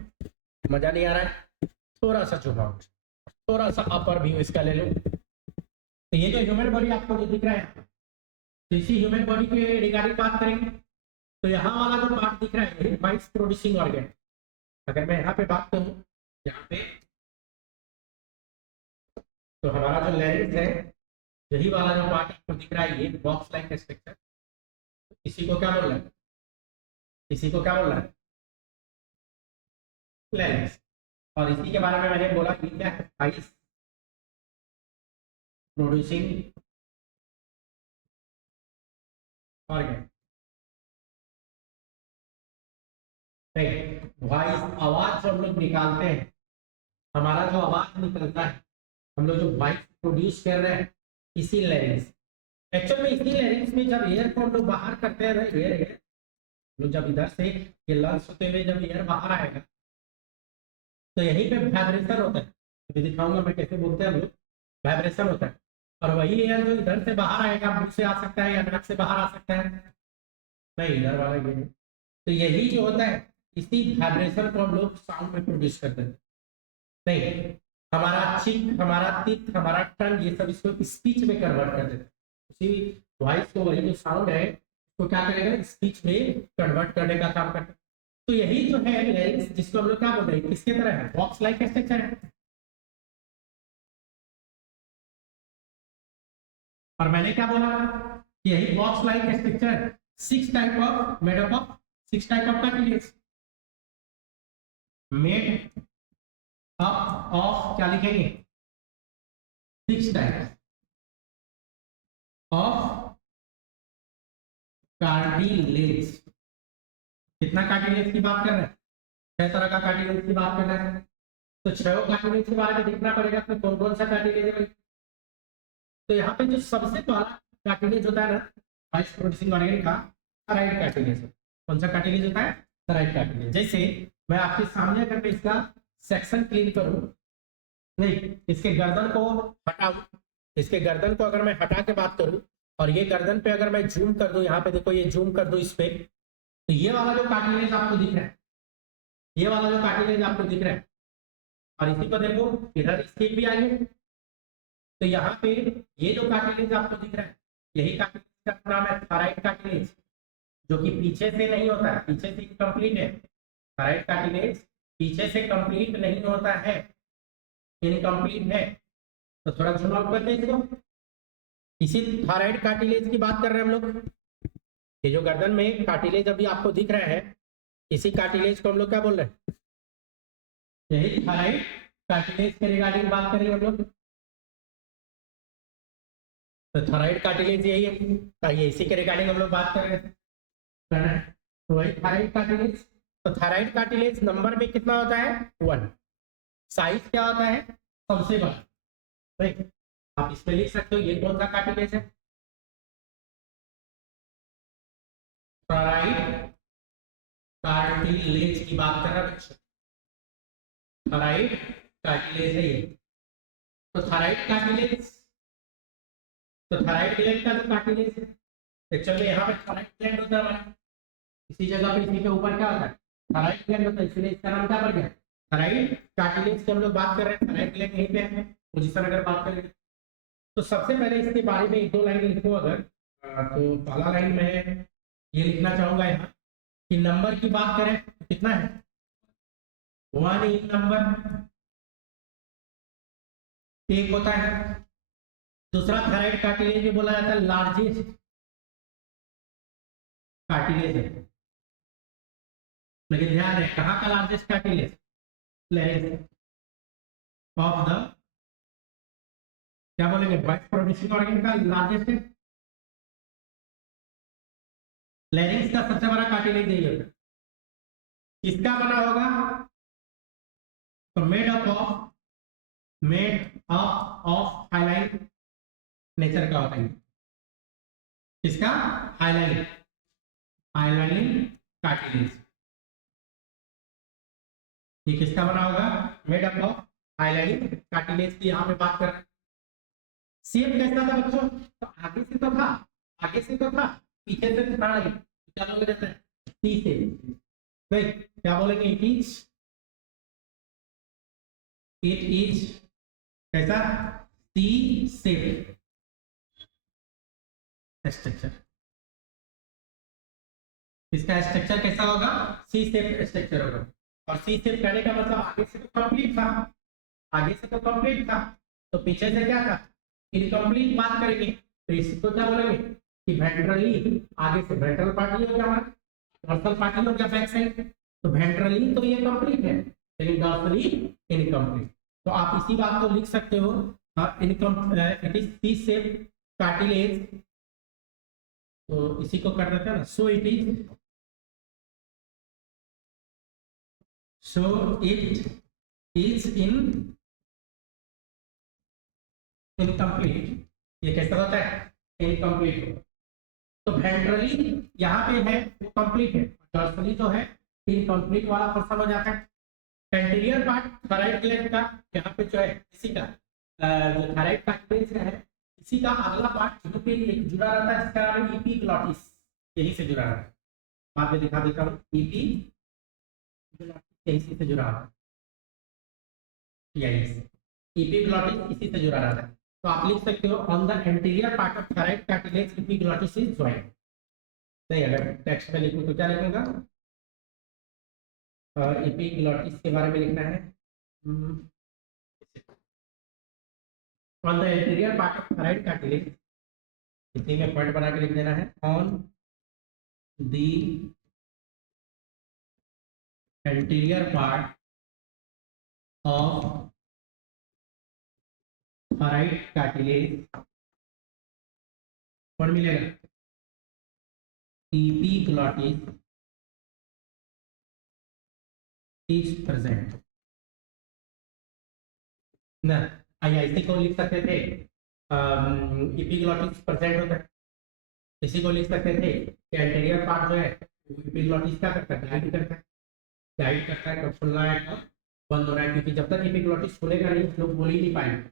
मजा नहीं आ रहा है, थोड़ा सा जूम आउट, थोड़ा सा अपर व्यू इसका ले लो। तो ये जो ह्यूमन बॉडी आपको जो दिख रहा है, तो इसी ह्यूमन बॉडी के रिगार्डिंग बात करेंगे। तो यहाँ वाला जो पार्ट दिख रहा है वॉइस प्रोड्यूसिंग ऑर्गन, अगर मैं यहाँ पे बात करूँ यहाँ पे, तो हमारा जो लैरिंक्स है, यही वाला जो पार्ट आपको दिख रहा है ये बॉक्स लाइक स्ट्रक्चर, इसी को क्या बोल रहा है इसी को क्या बोल रहा है, लेंस। और इसी के बारे में मैंने बोला कि क्या है, आइस प्रोड्यूसिंग ऑर्गन। वॉइस, आवाज जो हम लोग निकालते हैं, हमारा जो आवाज निकलता है, हम लोग जो वॉइस प्रोड्यूस कर रहे हैं, इसी लैरिंग्स, एक्चुअल में इसी लैरिंग्स में जब एयर को हम लोग बाहर करते हैं, एयर लोग जब इधर से ये लंग्स होते हुए जब एयर बाहर आएगा तो यहीं पे वाइब्रेशन होता है। अभी दिखाऊंगा मैं कैसे बोलते हैं हम लोग, वाइब्रेशन होता है। और वही एयर जो इधर से बाहर आएगा, मुंह से आ सकता है या नाक से बाहर आ सकता है, नहीं इधर वाला ये है। तो यही जो होता है, इसी वाइब्रेशन को हम लोग साउंड में प्रोड्यूस करते हैं। नहीं, हमारा चिक, हमारा तित, हमारा टंग, ये सब इसको स्पीच में कन्वर्ट कर देते हैं। उसी वॉइस को, वही जो साउंड है तो क्या करेगा, स्पीच में कन्वर्ट करने का काम करता है। तो यही जो है लैरिंक्स, जिसको हम लोग क्या बोल रहे हैं, किसके तरह है, बॉक्स लाइक स्ट्रक्चर है। और मैंने क्या बोला, यही box like structure 6 type of made up of 6 type of cartilage, made up of क्या लिखेंगे, 6 टाइप ऑफ कार्टिलेज। कितना कार्टिलेज की बात कर रहे हैं, 6 तरह का कार्टिलेज की बात कर रहे हैं। तो 6 कार्टिलेज के बारे में देखना पड़ेगा कि कौन कौन सा कार्टिलेज है। तो यहाँ पे जो सबसे पहला कार्टिलेज होता है ना, वॉइस प्रोड्यूसिंग ऑर्गन का, थराइड कार्टिलेज। कौन सा कार्टिलेज होता है, थराइड कार्टिलेज। जैसे मैं आपके सामने अगर मैं इसका सेक्शन क्लीन करूं, नहीं इसके गर्दन को हटाऊं, इसके गर्दन को अगर मैं हटा के बात करूं और ये गर्दन पे अगर मैं जूम कर दूं, यहाँ पे देखो ये जूम कर दूं इस पे, तो ये वाला जो कार्टिलेज आपको दिख रहा है, ये वाला जो कार्टिलेज आपको दिख रहा है, और इसी को देखो इधर स्किन भी आई है। तो यहाँ पे ये जो कार्टिलेज आपको दिख रहा है, यही कार्टिलेज का नाम है थराइड कार्टिलेज, जो कि पीछे से नहीं होता है, पीछे से कंप्लीट है। थराइड कार्टिलेज पीछे से कंप्लीट नहीं होता है, इनकम्प्लीट है। तो थोड़ा जूम आउट करते हैं इसको। इसी थराइड कार्टिलेज की बात कर रहे हैं हम लोग। ये जो गर्दन में कार्टिलेज अभी आपको दिख रहा है, इसी कार्टिलेज को हम लोग क्या बोल रहे हैं, यही थराइड कार्टिलेज के रिगार्डिंग बात करेंगे हम लोग। तो थराइड कार्टिलेज यही है, ये इसी के रिगार्डिंग हम लोग बात कर रहे हैं। तो वही थराइड कार्टिलेज। तो थराइड कार्टिलेज नंबर में कितना होता है, 1। साइज क्या होता है, सबसे बड़ा। राइट, आप इसमें लिख सकते हो ये कौन सा कार्टिलेज है, थराइड कार्टिलेज की बात कर रहा है बच्चों, थराइड कार्टिलेज है ये। तो थराइड कार्टिलेज, तो थराइड ग्लैंड का जो कार्टिलेज है, एक्चुअल में यहाँ पे थराइड ग्लैंड होता है हमारा, इसी जगह पे, इसी के ऊपर क्या होता है, थराइड ग्लैंड होता है, इसलिए इसका नाम क्या पड़ गया, थराइड कार्टिलेज की हम लोग बात कर रहे हैं। थराइड ग्लैंड यहीं पे है, पोजीशन अगर बात करें तो सबसे पहले इसके बारे में 1-2 लाइन लिखो अगर, तो पहला लाइन में ये लिखना चाहूंगा यहाँ कि नंबर की बात करें तो कितना है, 1 इन नंबर, एक होता है। दूसरा थराइड कार्टिलेज में बोला जाता है लार्जेस्ट कार्टिलेज है, लेकिन ध्यान रहे कहाँ का largest cartilage, larynx of the, क्या बोलेंगे, वॉइस प्रोड्यूसिंग ऑर्गन का लार्जेस्ट है, लैरिंक्स का सबसे बड़ा कार्टिलेज यही होता है। इसका बना होगा तो made up of hyaline nature का होता है, इसका हाइलाइन कार्टिलेज। ये किसका बना होगा, made up of hyaline cartilage की यहाँ पे बात कर रहे हैं। शेप कैसा था बच्चों, तो आगे से तो था, आगे से तो था, पीछे से था नहीं, क्या बोला जाता है, सी से, नहीं क्या बोलेंगे, इट इज कैसा, सी शेप स्ट्रक्चर। इसका स्ट्रक्चर कैसा होगा, सी शेप स्ट्रक्चर होगा। और सी शेप कहने का मतलब आगे से तो कंप्लीट था, आगे से तो कंप्लीट था, तो पीछे से क्या था, इनकम्प्लीट बात करेंगे। तो इसको क्या बोलेंगे कि वेंट्रली, आगे से वेंट्रल पार्ट ही हो गया हमारा, डॉर्सल पार्ट ही हो गया बैक साइड, तो वेंट्रली तो ये कंप्लीट है लेकिन डॉर्सली इनकम्प्लीट। तो आप इसी बात को लिख सकते हो, it is C shape cartilage, तो इसी को कर देते हैं ना, सो इट इज इनकम्प्लीट। ये कैसा होता है, इनकम्प्लीट। तो वेंट्रली यहाँ पे है वो कंप्लीट है, डॉर्सली जो है इनकम्प्लीट वाला पर्सन हो जाता है। एंटीरियर पार्ट थायराइड ग्लैंड का यहाँ पे जो है इसी का जो थायराइड कार्टिलेज है इसी का अगला पार्ट जो पे जुड़ा रहता है जिसका नाम है एपिग्लॉटिस, यही से जुड़ा रहता है। बाद में दिखा देता हूँ, एपिग्लॉटिस इसी से जुड़ा रहता है, एपिग्लॉटिस इसी से जुड़ा रहता है। तो आप लिख सकते हो on the anterior part of thyroid cartilage epiglottis is joint. नहीं, अगर टेक्स्ट में लिखूं तो क्या लिखूंगा, एपिग्लॉटिस के बारे में लिखना है, on the anterior part of thyroid cartilage, इसी में पॉइंट बना के लिख देना है, on the anterior part of thyroid cartilage कौन मिलेगा, एपिग्लॉटिस इज प्रेजेंट ना। इसी को लिख सकते थे, एपिग्लॉटिस प्रेजेंट होता है, इसी को लिख सकते थे कि एंटीरियर पार्ट जो है एपिग्लॉटिस क्या करता है, गाइड करता है कब खुलना है कब बंद होना है, क्योंकि जब तक एपिग्लॉटिस खुलेगा नहीं लोग बोल ही नहीं पाएंगे।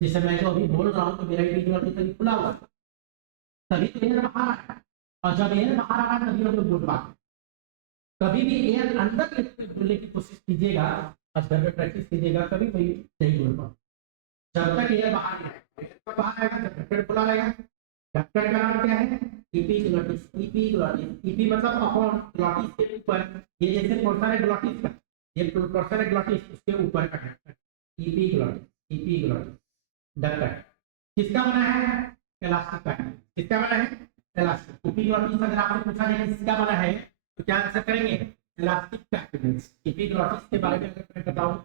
जैसे मैं जो अभी बोल रहा हूँ तो मेरा एपिग्लॉटिस अभी खुला हुआ तभी तो एयर बाहर आ रहा है, और जब एयर बाहर आ रहा है तभी हम लोग बोल पाते। कभी भी एयर अंदर बोलने की कोशिश कीजिएगा और घर में प्रैक्टिस कीजिएगा, कभी कोई नहीं बोल पाओ जब तक एयर बाहर नहीं आएगा। बाहर आएगा जब ढक्कन खुला रहेगा। ढक्कन का नाम क्या है, एपिग्लॉटिस। एपिग्लॉटिस, एपी मतलब अपॉन, ग्लॉटिस के ऊपर, ये जैसे पोर्शन है ग्लॉटिस का, ये पोर्शन है ग्लॉटिस उसके ऊपर का ढक्कन, एपिग्लॉटिस। एपिग्लॉटिस ढक्कन किसका बना है, इलास्टिक का। किसका बना है, इलास्टिक। एपिग्लॉटिस अगर आपसे पूछा जाए किसका बना है तो क्या आंसर करेंगे, इलास्टिक कार्टिलेज। एपिग्लॉटिस के बारे में अगर मैं बताऊं,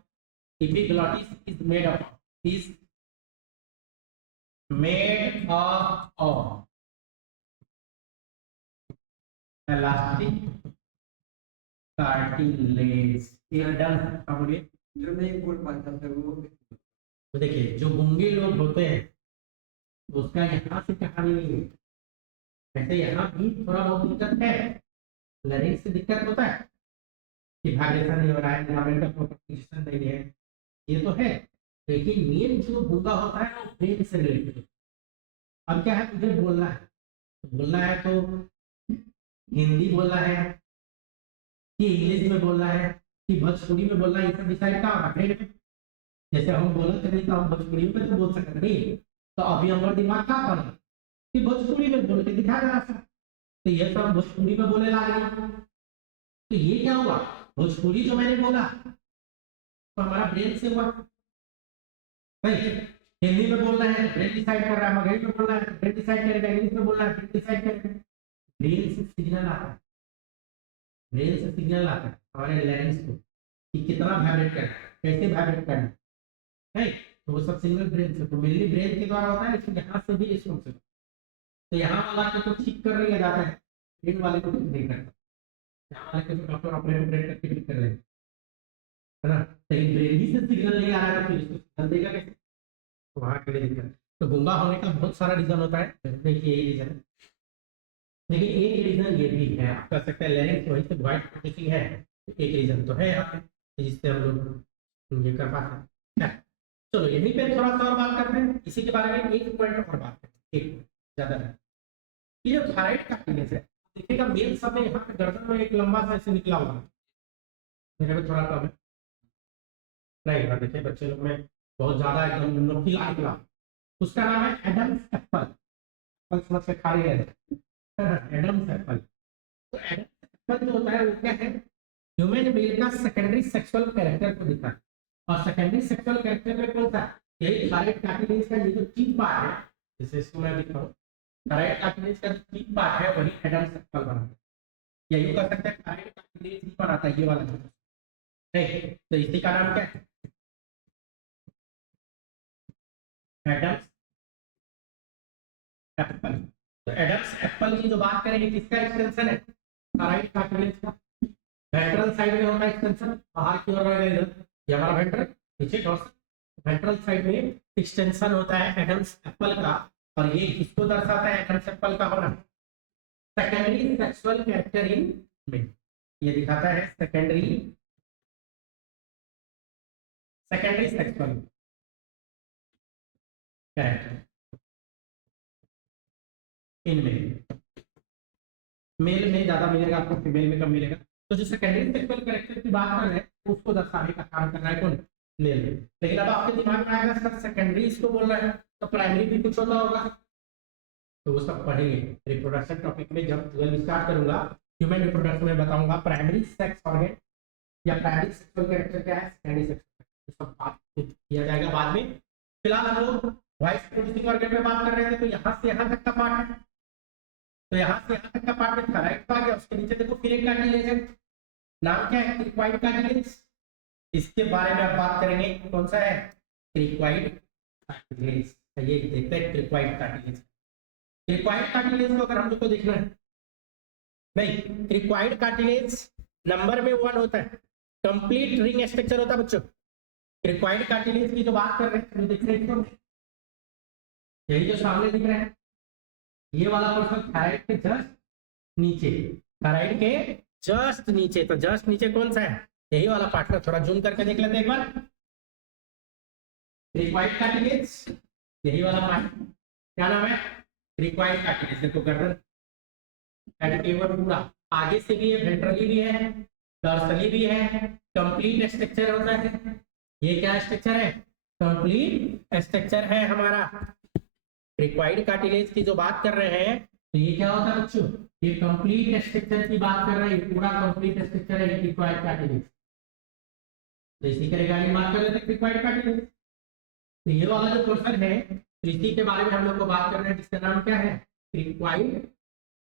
epiglottis is made of elastic cartilage. ये डन। अब बोलिए, जो नहीं बोल पाता था वो, तो देखिए जो गूंगे लोग होते हैं तो उसका यहाँ से कहानी नहीं है, वैसे यहाँ भी थोड़ा बहुत दिक्कत है, लर्निंग से दिक्कत होता है कि वाइब्रेशन नहीं हो रहा है, एनवायरमेंट का प्रॉपर पोजीशन नहीं है, ये तो है। लेकिन मेन जो गूंगा होता है वो ब्रेन से रिलेटेड। अब क्या है, तुझे बोलना है, बोलना है तो हिंदी बोलना है कि इंग्लिश में बोलना है कि भोजपुरी में बोलना है, ये सब डिसाइड का होगा ब्रेन में। जैसे हम बोलते नहीं तो हम भोजपुरी में तो बोल सकते नहीं, तो अभी हमारा दिमाग क्या कर कि भोजपुरी में बोल के दिखा देना सर, तो ये सब भोजपुरी में बोले लगे, तो ये क्या हुआ, भोजपुरी जो मैंने बोला तो हमारा ब्रेन से हुआ नहीं। हिंदी में बोलना है ब्रेन डिसाइड कर रहा है, मगही में बोलना है ब्रेन डिसाइड करेगा, इंग्लिश में बोलना है ब्रेन डिसाइड करेगा। ब्रेन से सिग्नल आता है, ब्रेन से सिग्नल आता है हमारे लैरिंग्स को कि कितना वाइब्रेट करना है, कैसे वाइब्रेट करना है, नहीं तो वो सब सिग्नल ब्रेन से, तो मेनली ब्रेन के द्वारा होता है, लेकिन यहाँ से भी रिस्पॉन्सिबल। तो यहाँ वाला के तो ठीक कर लिया जाता है, ब्रेन वाले को ठीक नहीं करता, यहाँ वाले के तो डॉक्टर अपने ऑपरेट करके ठीक कर लेते है ना। लेकिन ब्रेन ही से सिग्नल नहीं आ रहा है तो इसको सिग्नल देगा कैसे, तो वहाँ के लिए दिक्कत। तो गूंगा होने का बहुत सारा रीजन होता है, देखिए यही रीजन है, लेकिन एक रीजन ये भी है, आप कह सकते हैं लैरिंक्स वहीं से वाइट प्रोसेसिंग है, एक रीजन तो है यहाँ पे जिससे हम लोग ये कर पाते हैं। चलो यहीं पे थोड़ा सा और बात करते हैं, इसी के बारे में एक पॉइंट और बात करते हैं, एक ज्यादा है। ये जो थायराइड कार्टिलेज है, देखिएगा मेन सब में यहाँ पे गर्दन में एक लंबा सा ऐसे निकला हुआ है, मेरे में थोड़ा कम है नहीं, हाँ देखिए बच्चे लोग में बहुत ज्यादा एकदम नुकीला निकला, उसका नाम है एडम्स एप्पल। समझ के खा रही है एडम्स एप्पल। तो एडम्स एप्पल जो होता है वो क्या है, ह्यूमन मेल का सेकेंडरी सेक्सुअल कैरेक्टर को दिखाता है, और सेकेंडरी सेक्सुअल कैरेक्टर में कौन सा, यही थायराइड कार्टिलेज का ये जो टीप पार्ट है, जैसे इसको मैं दिखाऊं, थायराइड कार्टिलेज का जो टीप पार्ट है वही एडम्स एप्पल बनाता है। या यूं कर सकते हैं थायराइड कार्टिलेज ही बनाता है ये वाला जो, ठीक, तो इसी का नाम क्या है, एडम्स एप्पल। तो एडम्स एप्पल की जो बात करेंगे किसका एक्सटेंशन है, थायराइड कार्टिलेज का। वेंट्रल साइड में होता है एक्सटेंशन, बाहर की ओर रहेगा इधर, ये हमारा वेंट्रल, नीचे डॉर्सल। वेंट्रल साइड में एक्सटेंशन होता है एडम्स एप्पल का, और ये किसको दर्शाता है एडम्स एप्पल का होना, secondary sexual character in male, ये दिखाता है secondary sexual character in male. Male में ज्यादा मिलेगा आपको, फीमेल में कम मिलेगा। तो जो सेकेंडरी सेक्सुअल कैरेक्टर की बात कर रहे हैं उसको दर्शाने का काम कर रहा है कौन, मेल में। लेकिन अब आपके दिमाग में आएगा सर सेकेंडरी इसको बोल रहा है तो प्राइमरी भी कुछ होता होगा, तो वो सब पढ़ेंगे रिप्रोडक्शन टॉपिक में, जब 12 स्टार्ट करूंगा ह्यूमन रिप्रोडक्शन में बताऊंगा प्राइमरी सेक्स ऑर्गन या प्राइमरी सेक्सुअल कैरेक्टर क्या है, सेकेंडरी सेक्सुअल, सब बात किया जाएगा बाद में। फिलहाल हम लोग वॉइस प्रोड्यूसिंग ऑर्गन में बात कर रहे थे, तो यहाँ से यहाँ तक का पार्ट है, तो यहाँ से यहाँ तक का पार्ट में थायराइड आ गया, उसके नीचे देखो फिर एक कार्टिलेज है, नाम क्या है, क्रिक्वाइड कार्टिलेज। इसके बारे में आप बात करेंगे, कौन सा है, क्रिक्वाइड कार्टिलेज। ये देखते हैं क्रिक्वाइड कार्टिलेज। क्रिक्वाइड कार्टिलेज को अगर हम लोग को देखना है, नहीं, क्रिक्वाइड कार्टिलेज नंबर में 1 होता है, कंप्लीट रिंग स्ट्रक्चर होता है बच्चों। क्रिक्वाइड कार्टिलेज की जो बात कर रहे हैं, जो दिख रहे हैं यही जो सामने दिख रहे हैं, ये वाला पोर्शन थायराइड के जस्ट नीचे, थायराइड के जस्ट नीचे, तो जस्ट नीचे कौन सा है, यही वाला पार्ट का, थोड़ा जूम करके देख लेते हैं एक बार। क्रिक्वाइड कार्टिलेज, यही वाला पार्ट, क्या नाम है, क्रिक्वाइड कार्टिलेज। देखो गर्दन एडिटिव पूरा, आगे से भी है, वेंट्रली भी है, डॉर्सली भी है, कंप्लीट स्ट्रक्चर होता है। ये क्या स्ट्रक्चर है, कंप्लीट स्ट्रक्चर है हमारा। क्रिक्वाइड कार्टिलेज की जो बात कर रहे हैं, तो ये क्या होता है बच्चों, ये कंप्लीट स्ट्रक्चर की बात कर रहे हैं, पूरा कंप्लीट स्ट्रक्चर है क्रिक्वाइड कार्टिलेज। तो इसी के रिगार्डिंग बात कर लेते हैं क्रिक्वाइड कार्टिलेज। तो ये वाला जो पोर्शन है, इसी के बारे में हम लोग को बात कर रहे हैं, जिसका नाम क्या है, क्रिक्वाइड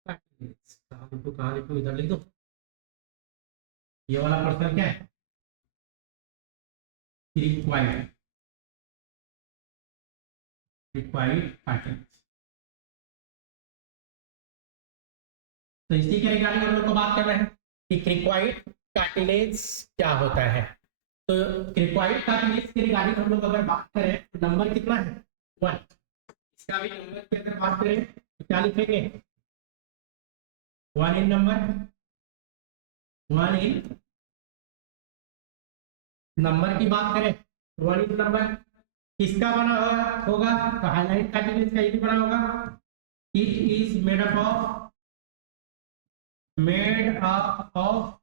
कार्टिलेज। कहाँ लिखूं, इधर लिख दो। ये वाला पोर्शन क्या है, क्रिक्वाइड कार्टिलेज। तो इसी के रिगार्डिंग हम लोग को बात कर रहे हैं कि क्रिक्वाइड कार्टिलेज क्या होता है। तो क्रिक्वाइड कार्टिलेज के रिगार्डिंग हम लोग अगर बात करें तो नंबर कितना है, 1। इसका भी नंबर की अगर बात करें तो क्या लिखेंगे, 1 इन नंबर, 1 इन नंबर की बात करें, 1 इन नंबर। किसका बना होगा, तो हाइलाइट कार्टिलेज का ही बना होगा। It is made up of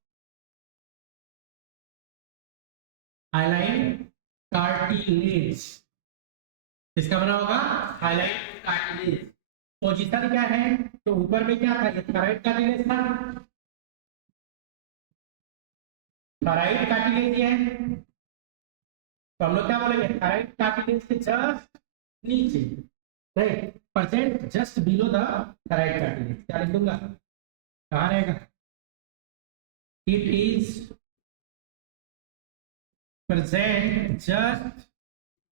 hyaline cartilage. किसका बना होगा, हाइलाइन कार्टिलेज। पोजीशन क्या है, तो ऊपर में क्या था, थायराइड कार्टिलेज था, थायराइड कार्टिलेज है, तो हम लोग क्या बोलेंगे, थायराइड कार्टिलेज के जस्ट नीचे, right, present just below the thyroid cartilage. क्या लिख दूंगा, कहाँ रहेगा, it is present just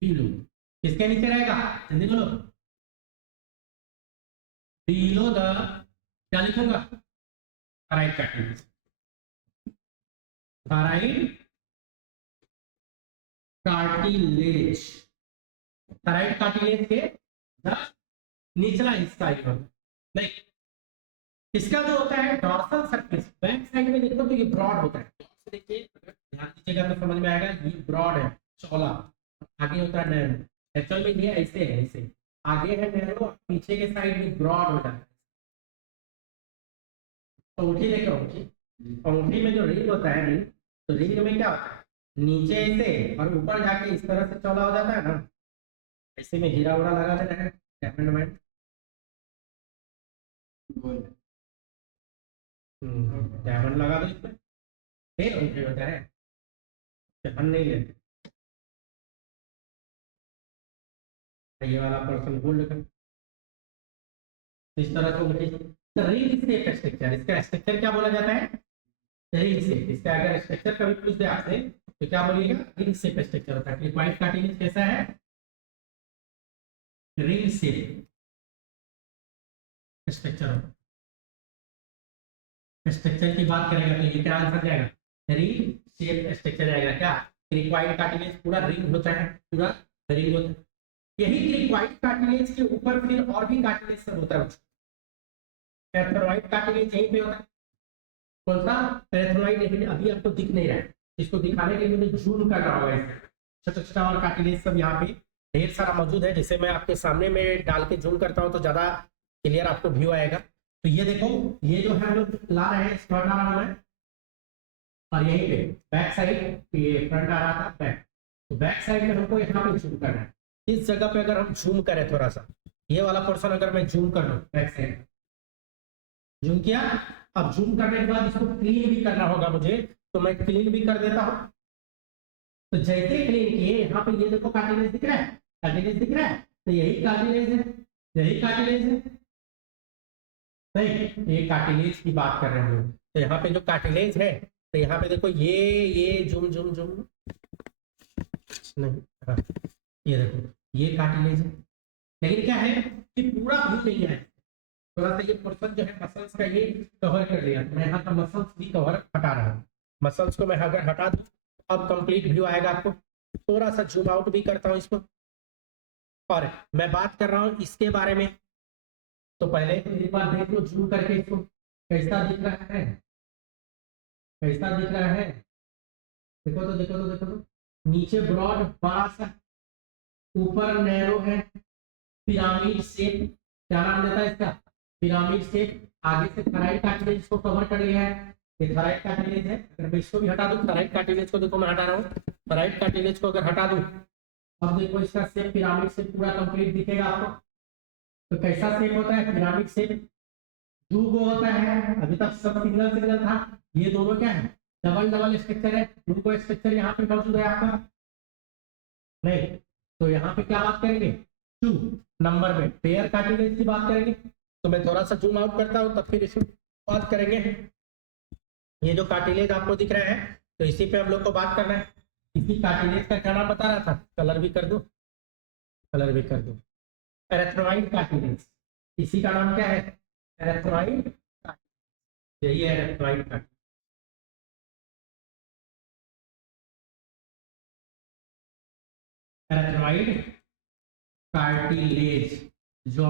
below, किसके नीचे रहेगा, जल्दी बोलो, बिलो द, क्या लिखूंगा, thyroid cartilage, thyroid cartilage, thyroid cartilage के जस्ट निचला हिस्सा ही होता, नहीं, इसका जो होता है डॉर्सल सरफेस, बैक साइड में देखो तो ये ब्रॉड होता है, देखिए ध्यान दीजिएगा तो समझ में आएगा, ये ब्रॉड है, चौड़ा, आगे होता है नैरो। एक्चुअल में ये ऐसे है, ऐसे आगे है नैरो, पीछे के साइड में ब्रॉड होता है। अंगूठी देखो, अंगूठी में जो रिंग होता है, रिंग, तो रिंग में क्या होता है, नीचे ऐसे और ऊपर जाके इस तरह से चौड़ा हो जाता है ना, ऐसे में हीरा उड़ा लगा देना है, डायमंड, डायमंड लगा दो इसमें, फिर अंगूठी होता है, हम नहीं लेते, ये वाला पर्सन गोल्ड का, इस तरह से अंगूठी रिंग शेप स्ट्रक्चर, इसका स्ट्रक्चर क्या बोला जाता है? Ring shape. इसका अगर स्ट्रक्चर कभी पूछ दे आपसे तो क्या बोलिएगा? रिंग शेप स्ट्रक्चर होता है। क्रिकॉइड कार्टिलेज कैसा है? Ring shape structure. स्ट्रक्चर की बात करेगा तो ये क्या आंसर जाएगा? रिंग शेप स्ट्रक्चर जाएगा। क्या क्रिकॉइड कार्टिलेज पूरा रिंग होता है, पूरा रिंग होता है। यही क्रिकॉइड कार्टिलेज के ऊपर फिर और भी कार्टिलेज सब होता है। पैराथ्रोइड कार्टिलेज यहीं पे होता है। कौन सा? पैराथ्रोइड। लेकिन अभी आपको दिख नहीं रहा है, इसको दिखाने के लिए मुझे जूम करना होगा। छोटा छोटा और कार्टिलेज सब यहाँ पे ढेर सारा मौजूद है। जैसे मैं आपके सामने में डाल के जूम करता हूँ तो ज्यादा क्लियर आपको व्यू आएगा। तो ये देखो, ये जो है हम लोग ला रहे हैं, फ्रंट आ रहा है और यहीं पे बैक साइड, ये फ्रंट आ रहा था बैक, तो बैक साइड में हमको यहाँ पे जूम करना है। इस जगह पे अगर हम जूम करें थोड़ा सा, ये वाला पोर्शन अगर मैं जूम कर लूँ, बैक साइड जूम किया। अब जूम करने के बाद इसको क्लीन भी करना होगा मुझे, तो मैं क्लीन भी कर देता हूँ। तो जैसे क्लीन किए, यहाँ पे ये देखो कार्टिलेज दिख रहा है, कार्टिलेज दिख रहा है, तो यही कार्टिलेज है, यही कार्टिलेज है। नहीं, ये कार्टिलेज की बात कर रहे हैं हम लोग। तो यहाँ पे जो कार्टिलेज है, तो यहाँ पे देखो ये जूम जूम जूम नहीं, हाँ, ये देखो ये कार्टिलेज है। लेकिन क्या है कि पूरा व्यू नहीं है, थोड़ा सा ये पोर्शन जो है मसल्स का ये कवर कर लिया। मैं यहाँ का मसल्स भी कवर हटा रहा हूँ। मसल्स को मैं अगर हटा दूँ अब कंप्लीट व्यू आएगा आपको। थोड़ा सा जूम आउट भी करता हूँ इसको, और मैं बात कर रहा हूँ इसके बारे में। तो पहले एक बार देख लो जूम करके इसको, कैसा दिख रहा है, कैसा दिख रहा है। देखो तो देखो तो देखो तो, नीचे ब्रॉड बड़ा सा, ऊपर नैरो है, पिरामिड शेप। क्या नाम देता है इसका? Pyramid shape. आगे से थराइड कार्टिलेज को कवर कर लिया है, ये थराइड कार्टिलेज है। अगर मैं इसको भी हटा दूं, थराइड कार्टिलेज को देखो मैं हटा रहा हूँ, थराइड कार्टिलेज को अगर हटा दूं, अब देखो इसका शेप पिरामिड शेप पूरा कंप्लीट दिखेगा आपको। तो कैसा शेप होता है? Pyramid shape. दो गो होता है, अभी तक सब सिंगल सिंगल था, ये दोनों क्या है? डबल डबल स्ट्रक्चर है। दो स्ट्रक्चर यहाँ पे मौजूद है आपका नहीं। तो यहाँ पे क्या बात करेंगे? 2 नंबर में पेयर कार्टिलेज की बात करेंगे। तो मैं थोड़ा सा जूम आउट करता हूँ, तब फिर इसी बात करेंगे। ये जो कार्टिलेज आपको दिख रहा है, तो इसी पे हम लोग को बात करना है। इसी कार्टिलेज का क्या नाम बता रहा था? कलर भी कर दो, कलर भी कर दो। एरेथ्रोइड कार्टिलेज, इसी का नाम क्या है? एरेथ्रोइड। यही है एरेथ्रोइड कार्टिलेज। एरेथ्रोइड कार्टिलेज जो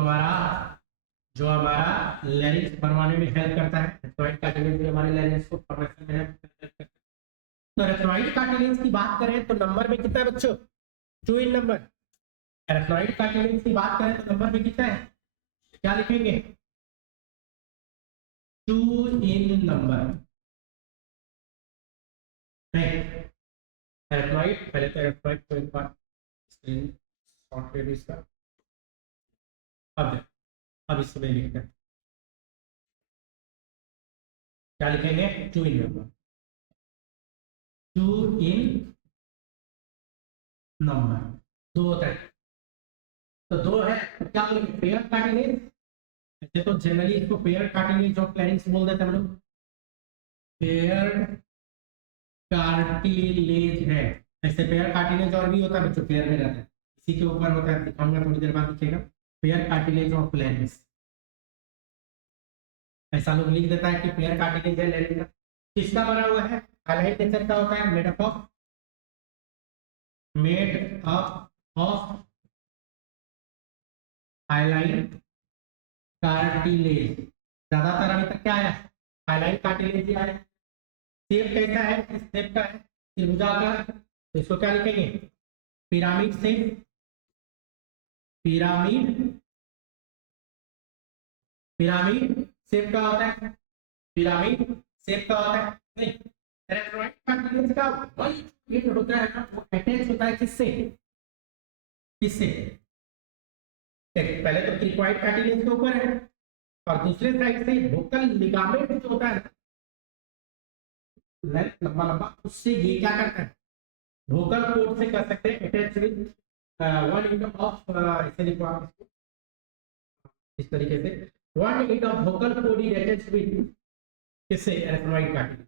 हमारा लैरिंक्स बनवाने में हेल्प करता है। एरेथ्रोइड कार्टिलेज भी हमारे लैरिंक्स को फॉर्मेशन में हेल्प करता है। तो एरेथ्रोइड कार्टिलेज की बात करें तो नंबर में कितना है बच्चों? 2 इन नंबर। एरेथ्रोइड कार्टिलेज की बात करें तो नंबर में कितना है? क्या लिखेंगे? 2 इन नंबर। एरेथ्रोइड, पहले तो एरेथ्रोइड को एक बार स्क्रीन शॉट ले लो इसका। अब इसमें लिखते हैं, क्या लिखेंगे? 2 इन नंबर, 2 इन नंबर। 2 होता है, तो 2 है तो क्या बोलेंगे? Pair cartilage. ऐसे तो जनरली इसको पेयर कार्टिलेज ऑफ लैरिंक्स बोल देते हैं हम लोग। पेयर कार्टिलेज है। ऐसे पेयर कार्टिलेज और भी होता है बच्चों, पेयर में रहता है, इसी के ऊपर होता है, दिखाऊंगा थोड़ी देर बाद दिखेगा। पेयर कार्टिलेज ऑफ लैरिंक्स, ऐसा लोग लिख देता है कि पेयर कार्टिलेज है लैरिंक्स का। किसका बना हुआ है? हाइलाइट नेचर का होता है, made up of highlight cartilage. ज्यादातर अभी तक क्या आया? हाइलाइट कार्टिलेज ही आया। शेप कैसा है? इस शेप का है, त्रिभुजाकार। तो इसको क्या लिखेंगे? Pyramid shape. Pyramid, pyramid shape का होता है, पिरामिड शेप का होता है। नहीं, इलेक्ट्रॉनिक कार्टिलेज का वही ये होता है ना, वो अटैच होता है किससे? किससे? पहले तो क्रिकॉइड कार्टिलेज के ऊपर है, और दूसरे साइड से वोकल लिगामेंट जो होता है लंबा लंबा, उससे ये क्या करता है? वोकल कोड से कर सकते हैं attach with one inch of, ऐसे लिखो आप इसको इस तरीके से, वन इंड ऑफ वोकल कोडी अटैच्ड विद किससे एरेथ्रोइड कार्टिलेज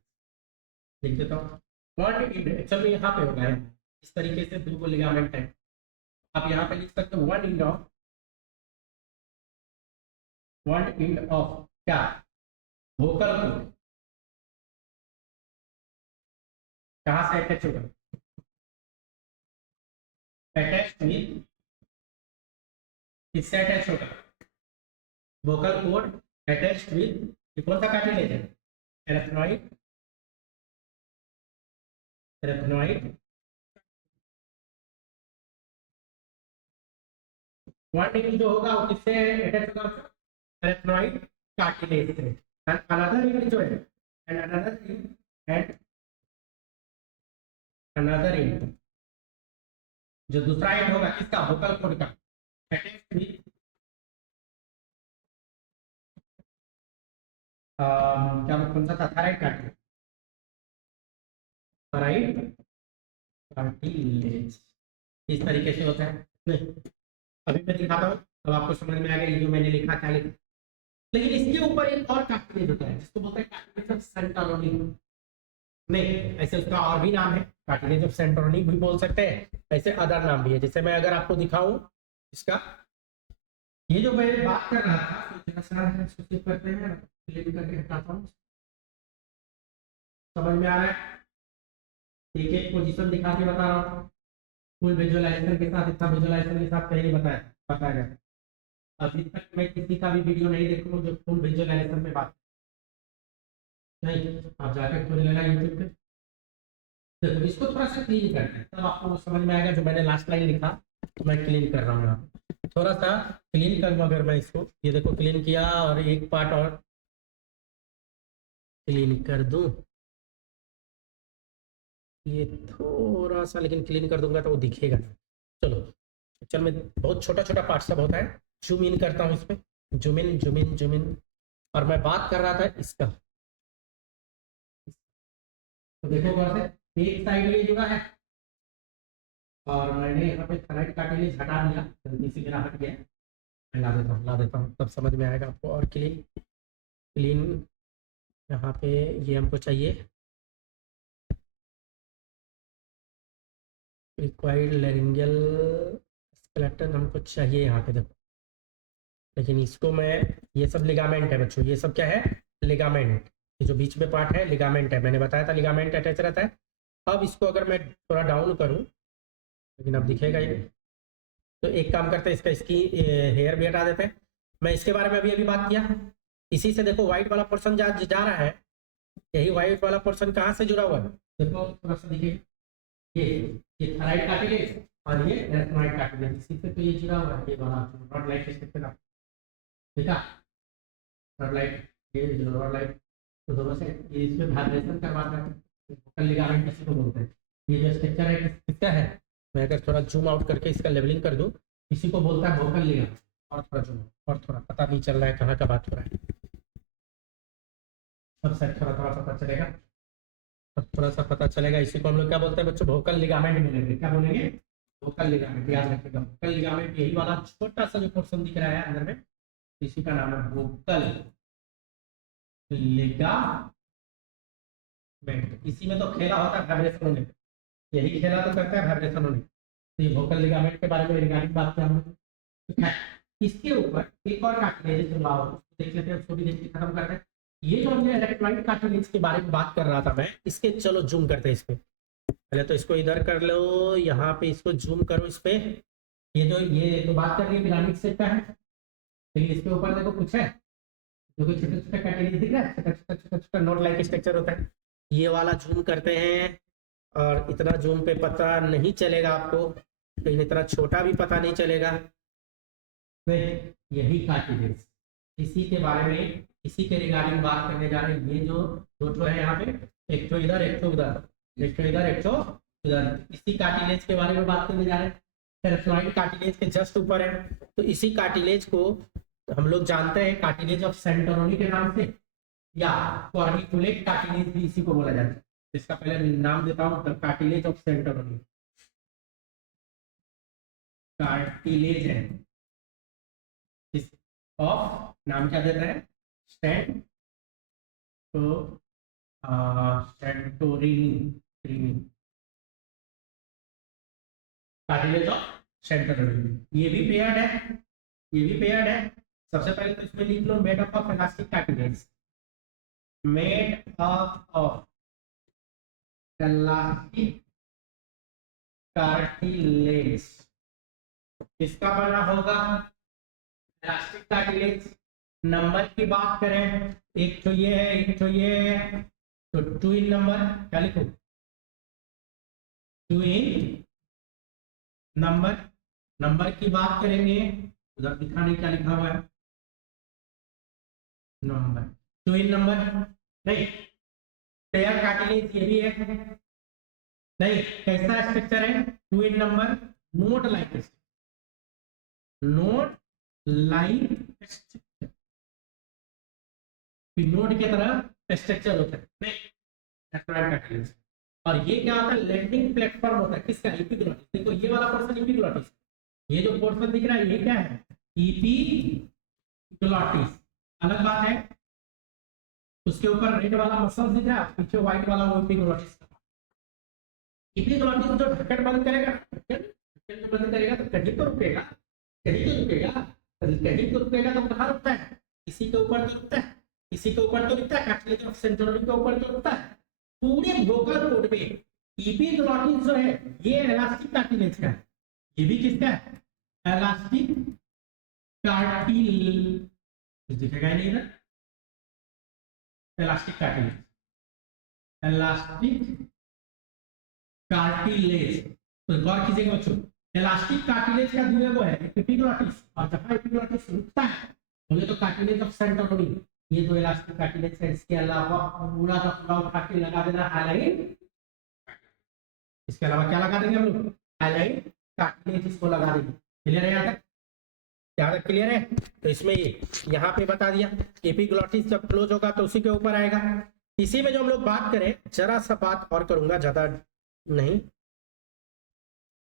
लिख देता हूँ। वन इंड एक्चुअल में यहाँ पे होगा है इस तरीके से दो लिगामेंट है, आप यहाँ पे लिख सकते हो वन इंड ऑफ क्या वोकल कोड कहाँ से अटैच होगा, अटैच विद किससे अटैच होगा, वोकल कोड अटैच्ड विद कौन सा कार्टिलेज है, एरेथ्रोइड वन इंड जो होगा वो किससे अटैच होगा, एरेथ्रोइड कार्टिलेज से। एंड अनदर इंड जो है एंड अनदर इंड जो दूसरा इंड होगा किसका, वोकल कोड का अटैच्ड विद क्या कौन सा था, थायराइड कार्टिलेज, थायराइड कार्टिलेज इस तरीके से होता है। नहीं अभी मैं दिखाता हूँ तो आपको समझ में आ गया ये जो मैंने लिखा क्या लिखा। लेकिन इसके ऊपर एक और कार्टिलेज होता है जिसको बोलते हैं कार्टिलेज ऑफ सेंटरोनी, नहीं ऐसे उसका और भी नाम है, कार्टिलेज ऑफ सेंटरोनी भी बोल सकते हैं, ऐसे अदर नाम भी है। जैसे मैं अगर आपको दिखाऊं इसका, ये जो मैं बात कर रहा था तो जरा सा स्किप करते हैं, क्लिक करके हटाता हूँ, समझ में आ रहा है, एक एक पोजीशन दिखा के बता रहा हूँ, फुल विजुअलाइजेशन के साथ, इतना विजुअलाइजेशन के साथ कहीं नहीं बताया गया। अभी तक मैं किसी का भी वीडियो नहीं देखूँ जो फुल विजुअलाइजेशन पे बात नहीं, आप जाकर खोज लेना यूट्यूब पे। देखो इसको थोड़ा सा क्लीन करना है तब आपको समझ में आएगा। जो मैंने लास्ट लाइन लिखा तो मैं क्लीन कर रहा हूँ यहाँ, थोड़ा सा क्लीन करूँ अगर मैं इसको, ये देखो क्लीन किया और एक पार्ट और क्लीन कर दूँ, ये थोड़ा सा लेकिन क्लीन कर दूंगा तो वो दिखेगा नहीं। चलो चल मैं बहुत छोटा छोटा पार्ट सब होता है, जूम इन करता हूँ इसमें, जूम इन और मैं बात कर रहा था इसका, तो देखो वहां से एक साइड ये जुड़ा है और मैंने यहाँ पे थायराइड कार्टिलेज हटा दिया, जल्दी से मेरा हट गया, मैं ला देता हूँ तब समझ में आएगा आपको। और क्लीन यहाँ पे ये हमको चाहिए रिक्वायर्ड लैरिंगल स्केलेटन हमको चाहिए यहाँ पे देखो, लेकिन इसको मैं, ये सब लिगामेंट है बच्चों, ये सब क्या है लिगामेंट, ये जो बीच में पार्ट है लिगामेंट है, मैंने बताया था लिगामेंट अटैच रहता है। अब इसको अगर मैं थोड़ा डाउन करूँ लेकिन अब दिखेगा ये, तो एक काम करते हैं इसकी हेयर भी हटा देते हैं। मैं इसके बारे में अभी बात किया, इसी से देखो व्हाइट वाला पोर्शन जा रहा है, यही व्हाइट वाला पोर्शन कहाँ से जुड़ा हुआ है, देखो थोड़ा सा देखिए, ये थायराइड कार्टिलेज और ये एरेथ्रोइड कार्टिलेज, इसी से तो ये जुड़ा हुआ है, ये वाला रॉड लाइट स्ट्रक्चर का, ठीक है, रॉड लाइट, ये रॉड लाइट, तो दोनों से ये इसमें वाइब्रेशन करवाता है, वोकल लिगामेंट किसी को बोलते हैं। ये जो स्ट्रक्चर है किसका है, मैं अगर थोड़ा जूम आउट करके इसका लेवलिंग कर दूं, इसी को बोलता है वोकल लिगामेंट। और थोड़ा जूम और थोड़ा पता नहीं चल रहा है कहाँ का बात हो रहा है, सब सेट थोड़ा थोड़ा पता चलेगा, थोड़ा सा पता चलेगा। इसी को हम लोग क्या बोलते हैं बच्चों, वोकल लिगामेंट बोलेंगे, क्या बोलेंगे, वोकल लिगामेंट, याद रखिएगा वोकल लिगामेंट, यही वाला छोटा सा जो पोर्शन दिख रहा है अंदर में, इसी का नाम है वोकल लिगामेंट। इसी में तो खेला होता है वाइब्रेशन होने, यही खेला तो करता है वाइब्रेशन होने, तो ये वोकल लिगामेंट के बारे में रिगार्डिंग बात किया हमने। इसके ऊपर एक और कार्टिलेज देख लेते हैं, उसको भी देख के खत्म करते हैं। ये जो हमने इलेक्ट्रॉनिक कार्टिलेज के बारे में बात कर रहा था मैं, इसके चलो जूम करते हैं इस पे, पहले तो इसको इधर कर लो, यहाँ पे इसको जूम करो इस पे, ये तो बात कर रही है पिरामिड शेप का है, लेकिन इसके ऊपर देखो कुछ है, जो कि छोटे छोटे कार्टिलेज दिख रहा है, छोटा छोटा नोट लाइक स्ट्रक्चर होता है, ये वाला जूम करते हैं, और इतना जूम पे पता नहीं चलेगा आपको, लेकिन इतना छोटा भी पता नहीं चलेगा, नहीं यही कार्टिलेज, इसी के बारे में, इसी के रिगार्डिंग बात करने जा रहे हैं। ये जो दो है यहाँ पे, एक तो इधर एक तो उधर, एक तो इधर एक तो इधर, इसी कार्टिलेज के बारे में बात करने जा रहे हैं। एरेथ्रोइड कार्टिलेज के जस्ट ऊपर है, तो इसी कार्टिलेज को हम लोग जानते हैं कार्टिलेज ऑफ सेंटरोनी के नाम से, या कॉर्निकुलेट कार्टिलेज भी इसी को बोला जाता है। इसका पहले नाम देता हूँ, कार्टिलेज ऑफ सेंटरोनी, कार्टिलेज है ऑफ नाम क्या दे रहे हैं, सेंटोरिनी, कार्टिलेज ऑफ सेंटोरिनी। ये भी पेयर्ड है, ये भी पेयर्ड है। सबसे पहले तो इसमें लिख लो made up of elastic cartilage, made up of elastic cartilage. किसका बना होगा, इलास्टिक कार्टिलेज। नंबर की बात करें, एक तो ये है, एक तो ये है, तो 2 इन नंबर, क्या लिखो, 2 इन नंबर। नंबर की बात करेंगे, उधर दिखाने क्या लिखा हुआ है, नंबर, 2 इन नंबर। नहीं, पेयर कार्टिलेज ये भी है, नहीं, कैसा स्ट्रक्चर है, 2 in number, note like, note like structure, note की तरह स्ट्रक्चर होता है, नहीं कार्टिलेज। और ये क्या होता है, लैंडिंग प्लेटफॉर्म होता है किसका, एपिग्लोटिस। देखो ये वाला पोर्शन एपिग्लोटिस, ये जो पोर्शन दिख रहा है ये क्या है, एपिग्लोटिस। अलग बात है, उसके ऊपर रेड वाला मसल दिख रहा है, पीछे व्हाइट वाला वो एपिग्लोटिस। एपिग्लोटिस जो ढक्कन बंद करेगा, ढक्कन जो बंद करेगा तो कहीं तो रुकेगा, कहीं तो रुकेगा, कहीं तो रुकेगा तो कहाँ रुकता है, इसी के ऊपर तो रुकता है, इसी के ऊपर तो रुकता है, कार्टिलेज ऑफ सेंटोरिनी के ऊपर तो रुकता है। पूरे वोकल कॉर्ड में एपिग्लोटिस जो है ये इलास्टिक कार्टिलेज का है, ये भी किसका है, इलास्टिक कार्टिलेज, दिखेगा नहीं इधर, इलास्टिक कार्टिलेज, इलास्टिक कार्टिलेज। तो गौर कीजिएगा बच्चों, इलास्टिक कार्टिलेज का जो है वो है एपिग्लोटिस, और जहां एपिग्लोटिस रुकता है बोले तो कार्टिलेज ऑफ सेंटोरिनी। ये जो इलास्टिक कार्टिलेज है, इसके अलावा पूरा का पूरा उठा के लगा देना हाइलाइन, इसके अलावा क्या लगा देंगे हम लोग, हाइलाइन कार्टिलेज, इसको लगा देंगे। क्लियर है यहाँ तक, यहाँ तक क्लियर है। तो इसमें ये यहाँ पे बता दिया, एपिग्लोटिस जब क्लोज होगा तो उसी के ऊपर आएगा। इसी में जो हम लोग बात करें, जरा सा बात और करूंगा, ज्यादा नहीं,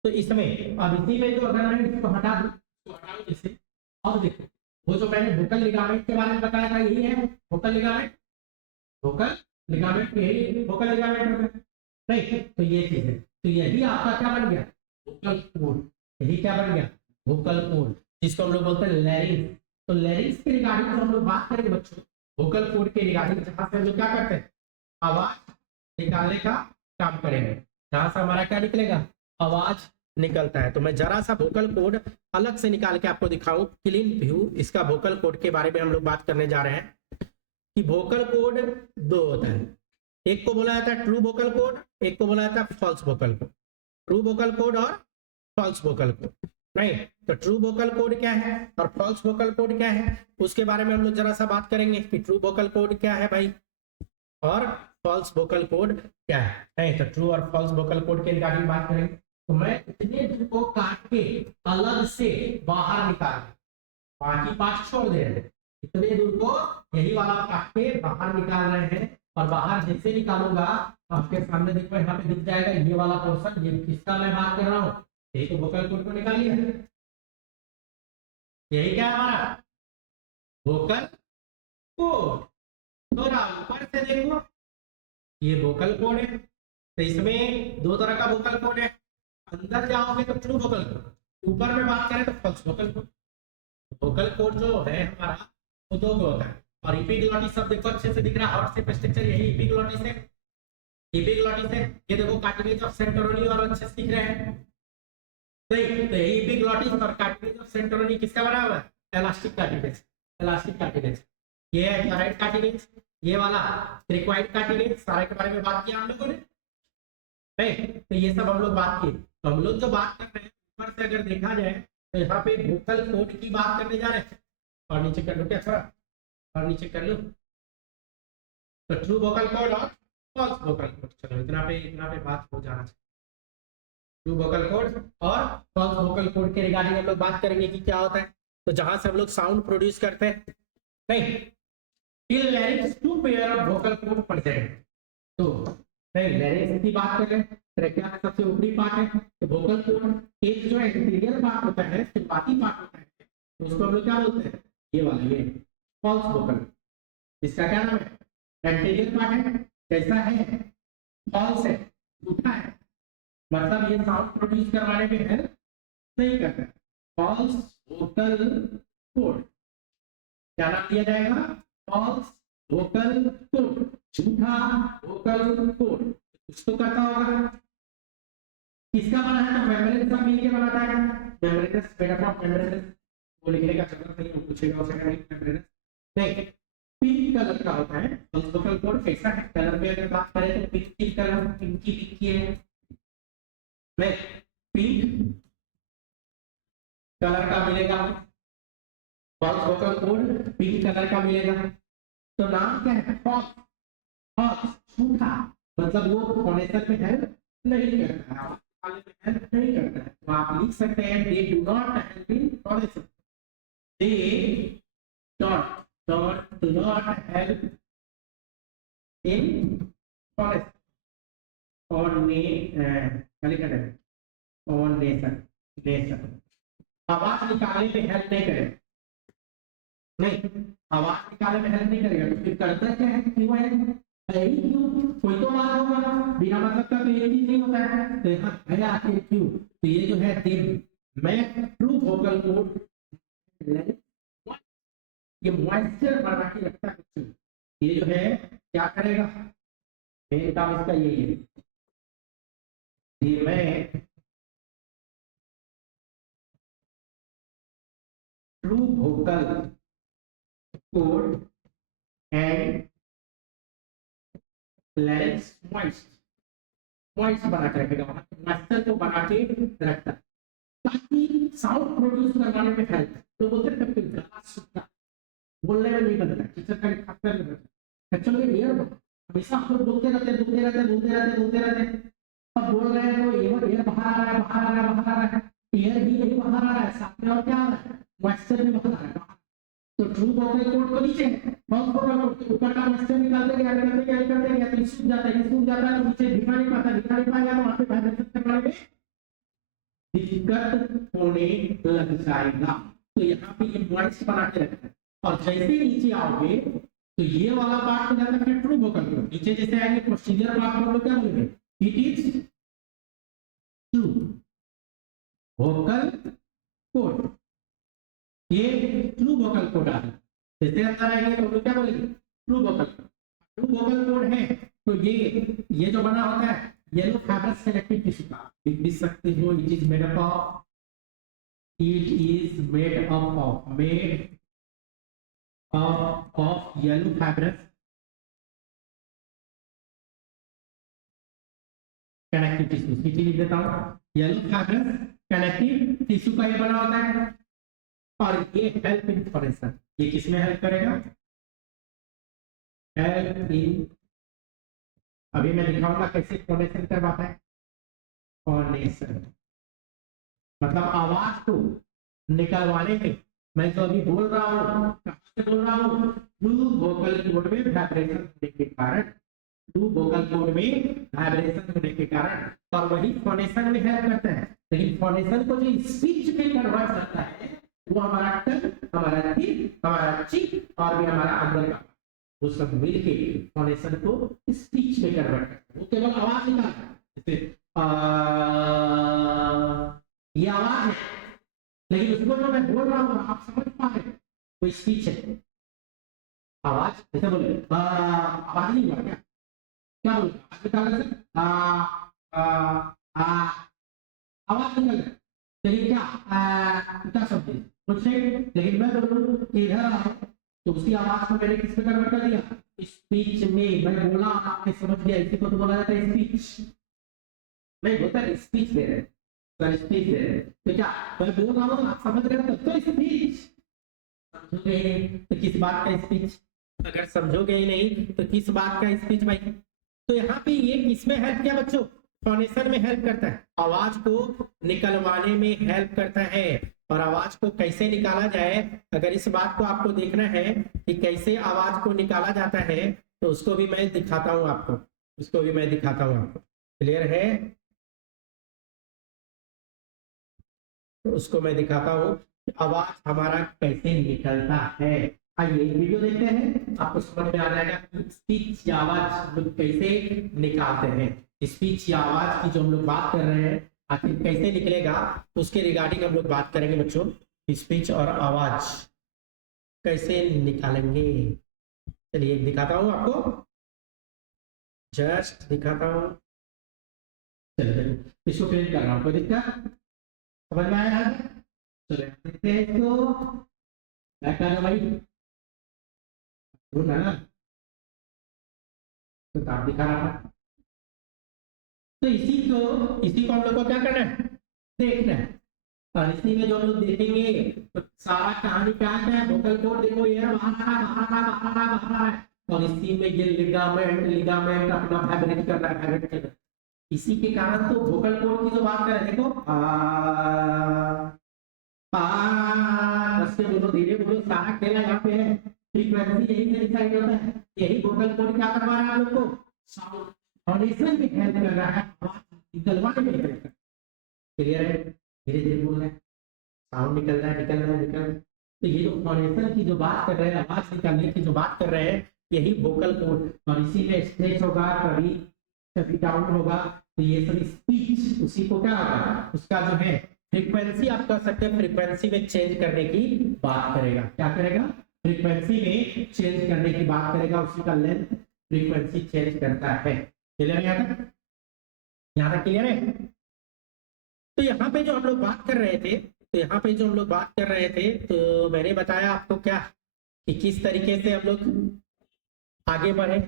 तो इसमें अब इसी में जो अगर मैं इसको हटा दूं, तो हटा दूं जैसे, अब देखो वो जो मैंने वोकल लिगामेंट के बारे में बताया था, यही है वोकल लिगामेंट, वोकल लिगामेंट, यही वोकल लिगामेंट होगा, नहीं तो ये चीज है। तो यही आपका क्या बन गया, वोकल कोड, यही क्या बन गया, वोकल कोड, जिसको हम लोग बोलते हैं लैरिंक्स। तो लैरिंक्स के रिगार्डिंग हम लोग बात करेंगे बच्चों, वोकल कोड के रिगार्डिंग, जहां से हम लोग क्या करते हैं, आवाज निकालने का काम करेंगे, जहां से हमारा क्या निकलेगा, आवाज निकलता है। तो मैं जरा सा वोकल कोड अलग से निकाल के आपको दिखाऊं, क्लीन व्यू इसका वोकल कोड के बारे में हम लोग बात करने जा रहे हैं कि वोकल कोड दो होता है, एक को बोला जाता है ट्रू वोकल कोड, एक को बोला जाता है false vocal cord. True vocal cord और फॉल्स वोकल कोड, नहीं तो ट्रू वोकल कोड क्या है और फॉल्स वोकल कोड क्या है, उसके बारे में हम लोग जरा सा बात करेंगे कि ट्रू वोकल कोड क्या है भाई, और फॉल्स वोकल कोड क्या है। नहीं तो ट्रू और फॉल्स वोकल कोड के रिगार्डिंग बात करेंगे, तो मैं इतने दूर को काट के अलग से बाहर निकाल, बाकी पार्ट छोड़ दे रहे हैं, इतने दूर को यही वाला काट के बाहर निकाल रहे हैं। और बाहर जैसे निकालूंगा आपके सामने देखो यहाँ पे दिख जाएगा ये वाला पोर्शन, ये किसका मैं बात कर रहा हूँ, यही तो वोकल कोड को निकाल लिया, यही क्या हमारा वोकल कोड। थोड़ा ऊपर से देखो, ये वोकल कोड है, तो इसमें दो तरह का वोकल कोड है, अंदर जाओगे तो ट्रू वोकल कोड, ऊपर में बात करें तो false vocal cord. Vocal cord जो है हमारा वो दो को होता है, और एपिग्लोटिस सब देखो अच्छे से दिख रहा है, हार्ट शेप स्ट्रक्चर यही एपिग्लोटिस है, एपिग्लोटिस है। ये देखो कार्टिलेज ऑफ सेंटोरिनी और अच्छे से दिख रहे हैं, सही, तो यही एपिग्लोटिस और कार्टिलेज ऑफ सेंटोरिनी किसका बना हुआ है, इलास्टिक कार्टिलेज, इलास्टिक कार्टिलेज। ये है क्लोराइड कार्टिलेज, ये वाला क्रिकोइड कार्टिलेज, सारे के बारे में बात किया हम लोगों ने, तो ये सब हम लोग बात की। तो हम लोग जो बात कर रहे हैं ऊपर से अगर देखा जाए तो यहाँ पे वोकल कोड की बात करने जा रहे हैं, और नीचे कर लो क्या थोड़ा, और नीचे कर लो, तो ट्रू वोकल कोड और फॉल्स वोकल कोड। चलो इतना पे बात हो जाना चाहिए। ट्रू वोकल कोड और फॉल्स वोकल कोड के रिगार्डिंग हम लोग बात करेंगे कि क्या होता है। तो जहां से हम लोग साउंड प्रोड्यूस करते हैं, नहीं till larynx two pair of vocal cord present, तो नहीं लैरिंक्स की बात कर रहे हैं, ट्रेकिया का सबसे ऊपरी पार्ट है, तो वोकल कोड एक जो है इंटीरियर पार्ट होता है, शुरुआती पार्ट होता है, तो उसको हम लोग क्या बोलते हैं, ये वाला, ये फॉल्स वोकल। इसका क्या नाम है? एंटीरियर पार्ट है, कैसा है? फॉल्स है, झूठा है, मतलब ये साउंड प्रोड्यूस करवाने में हेल्प नहीं करता है। फॉल्स वोकल कोड, क्या नाम दिया जाएगा? फॉल्स वोकल कोड, झूठा वोकल कोड। कुछ तो करता होगा। किसका बना है? तो मेम्ब्रेन का मिलके बनाता है। मेम्ब्रेनस मेटाफॉर्म मेम्ब्रेनस, वो लिखने का जरूरत नहीं, वो पूछेगा उसे मेम्ब्रेनस नहीं। पिंक कलर का होता है फॉल्स वोकल कोड। कैसा है? कलर में अगर बात करें तो पिंकी कलर, पिंकी पिंकी है, नहीं पिंक कलर का मिलेगा। False vocal cord pink colour का मिलेगा। तो नाम क्या है? फॉल्स। फॉल्स झूठा, मतलब वो फोनेशन में हेल्प नहीं करता है, हेल्प नहीं करता है। तो आप लिख सकते हैं they do not help in phonation. They do not help in phonation. Phonation आवाज निकालने में हेल्प नहीं करेगा, नहीं आवाज निकालने में हेल्प नहीं करेगा। तो फिर करता क्या है? क्यों है? यही क्यों, कोई तो बात होगा, बिना मतलब का तो ये चीज नहीं होता है। तो यहाँ है आखिर क्यों? तो ये जो है मैं ट्रू वोकल कोड, ये मॉइस्चर बना के रखता है कुछ। ये जो है क्या करेगा? मेन काम इसका यही है, ये मैं true vocal code and let's moist बना के रखेगा, मॉइस्चर को बना के रखता है ताकि साउंड प्रोड्यूस करवाने में हेल्प। तो बोलते हैं कि गला सूखा, बोलने में नहीं बनता, किचन का खाकर नहीं बनता। एक्चुअली एयर हमेशा हम लोग बोलते रहते, अब बोल रहे हैं तो एयर बाहर आ रहा है, एयर ही नहीं बाहर आ रहा है, सामने और क्या आ रहा है? मॉइस्चर भी बाहर आ रहा है। तो ट्रू वोकल कोड तो नीचे है, फॉल्स वोकल कोड के ऊपर का मॉइस्चर निकालते गया तो सूख जाता है तो नीचे दिखा नहीं पाएगा तो वहां पे वाइब्रेशन करने में दिक्कत होने लग जाएगा। तो यहाँ पे ये मॉइस्ट बना के रखना है, और जैसे नीचे आओगे तो ये वाला पार्ट हो जाता है ट्रू वोकल कोड। नीचे जैसे आएंगे प्रोसीजर पार्ट हम लोग क्या बोलेंगे? It is true vocal code, ये ट्रू वोकल कोड आ है। जैसे अंदर आएंगे तो हम लोग क्या बोलेंगे? True vocal cord. True vocal code है तो ये जो बना होता है येलो फाइबर सेलेक्टिव टिश्यू का, लिख सकते हो it is made up of yellow fibrous connective tissue. सीटी लिख देता हूँ, येलो फाइब्रस कनेक्टिव टिश्यू का ये बना होता है। और ये हेल्प इन फोनेशन, ये किसमें हेल्प करेगा? हेल्प इन, अभी मैं दिखाऊंगा कैसे फोनेशन करवाता है। फोनेशन मतलब आवाज को निकलवाने में, मैं जो अभी बोल रहा हूँ कहाँ से बोल रहा हूँ? ट्रू वोकल कोड में वाइब्रेशन होने के कारण, ट्रू वोकल कोड में वाइब्रेशन होने के कारण, और वही फोनेशन में हेल्प करता है। लेकिन फोनेशन को जो स्पीच में कन्वर्ट करता है वो हमारा टंग, हमारा टीथ, हमारा चीक और भी हमारा अंदर का, वो सब मिलके फोनेशन को स्पीच में कन्वर्ट करता है। वो केवल आवाज निकालता है, जैसे ये आवाज है, लेकिन उसको जो मैं बोल रहा हूँ आप समझ पा रहे हैं, वो स्पीच है। आवाज जैसे बोले आवाज नहीं हुआ क्या? क्या बोले? आवाज निकल गया, लेकिन क्या शब्द है मुझसे? लेकिन मैं बोलूं कि इधर आओ तो उसकी आवाज को मैंने किस में कन्वर्ट कर दिया? स्पीच में। मैं बोला, आपने समझ लिया, इसी को तो बोला जाता है स्पीच। नहीं बोलता स्पीच दे रहे, स्पीच दे रहे तो क्या मैं बोल रहा हूँ आप समझ रहे हो तो स्पीच। समझोगे ही नहीं तो किस बात का स्पीच? अगर समझोगे ही नहीं तो किस बात का स्पीच भाई? तो यहाँ पे ये किसमें हेल्प किया बच्चों? फोनेशन में हेल्प करता है, आवाज को निकलवाने में हेल्प करता है। और आवाज को कैसे निकाला जाए, अगर इस बात को आपको देखना है कि कैसे आवाज को निकाला जाता है तो उसको भी मैं दिखाता हूँ आपको, क्लियर है? तो उसको मैं दिखाता हूँ आवाज हमारा कैसे निकलता है। आइए वीडियो देखते हैं, आपको समझ में आ जाएगा कि स्पीच या आवाज हम लोग कैसे निकालते हैं। स्पीच या आवाज की जो हम लोग बात कर रहे हैं आखिर कैसे निकलेगा, उसके रिगार्डिंग हम लोग बात करेंगे बच्चों। स्पीच और आवाज कैसे निकालेंगे, चलिए दिखाता हूँ आपको, जस्ट दिखाता हूँ। चलिए इसको प्रिंट कर रहा हूँ, कोई दिक्कत समझ में आया? चलिए देखते हैं इसको, क्या करना भाई, है ना, तो काम दिखा रहा है। तो इसी को हम लोग को क्या करना है, देखना है। और इसी में जो हम लोग देखेंगे तो सारा कहानी क्या है, वोकल कोड देखो ये बाहर आ रहा है, और इसी में ये लिगामेंट अपना वाइब्रेट कर रहा है, वाइब्रेट कर रहा है। इसी के कारण तो वोकल कोड की जो बात करें, देखो बस से बोलो, धीरे बोलो, सारा खेला यहाँ पे है। फ्रीक्वेंसी यही से डिसाइड होता है, यही वोकल कोड क्या करवा रहा है हम लोग को, साउंड फाउंडेशन में हेल्प कर रहा है, निकलवाने में हेल्प कर रहा है। क्लियर है? धीरे धीरे बोल रहे हैं, साउंड निकल रहा है, निकल रहा है, निकल रहा है। तो ये जो फाउंडेशन की जो बात कर रहे हैं, आवाज निकालने की जो बात कर रहे हैं, यही वोकल कोड, और इसी में स्ट्रेच होगा, कभी कभी डाउन होगा, तो ये सब स्पीच उसी को क्या होगा, उसका जो है फ्रीक्वेंसी आप कह सकते हैं, फ्रीक्वेंसी में चेंज करने की बात करेगा। क्या करेगा? फ्रीक्वेंसी में चेंज करने की बात करेगा, उसी का लेंथ फ्रीक्वेंसी चेंज करता है। क्लियर है? यहाँ तक क्लियर है? तो यहाँ पे जो हम लोग बात कर रहे थे, तो मैंने बताया आपको क्या कि किस तरीके से हम लोग आगे बढ़े,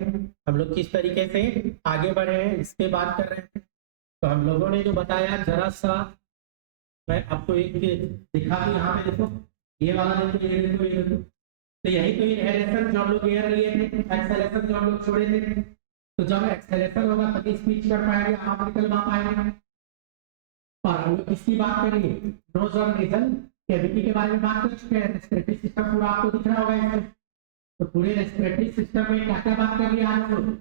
किस तरीके से आगे बढ़े हैं, इस पे बात कर रहे हैं। तो हम लोगों ने जो बताया, जरा सा मैं आपको एक दिखा दूं, यहाँ पे देखो, ये वाला देखो, ये देखो, ये देखो। तो यही तो इनहेलेशन जो हम लोग एयर लिए थे, एक्सेलेशन जो हम लोग छोड़े थे। तो जब एक्सेलेशन होगा तभी स्पीच कर पाएंगे, आप निकल पाएंगे। और हम लोग किसकी बात करेंगे, नोज और नेजल कैविटी के बारे में बात कर चुके हैं। रेस्पिरेटरी सिस्टम पूरा आपको दिख रहा होगा इसमें। तो पूरे रेस्पिरेटरी सिस्टम में क्या क्या बात कर लिया आज हम लोग,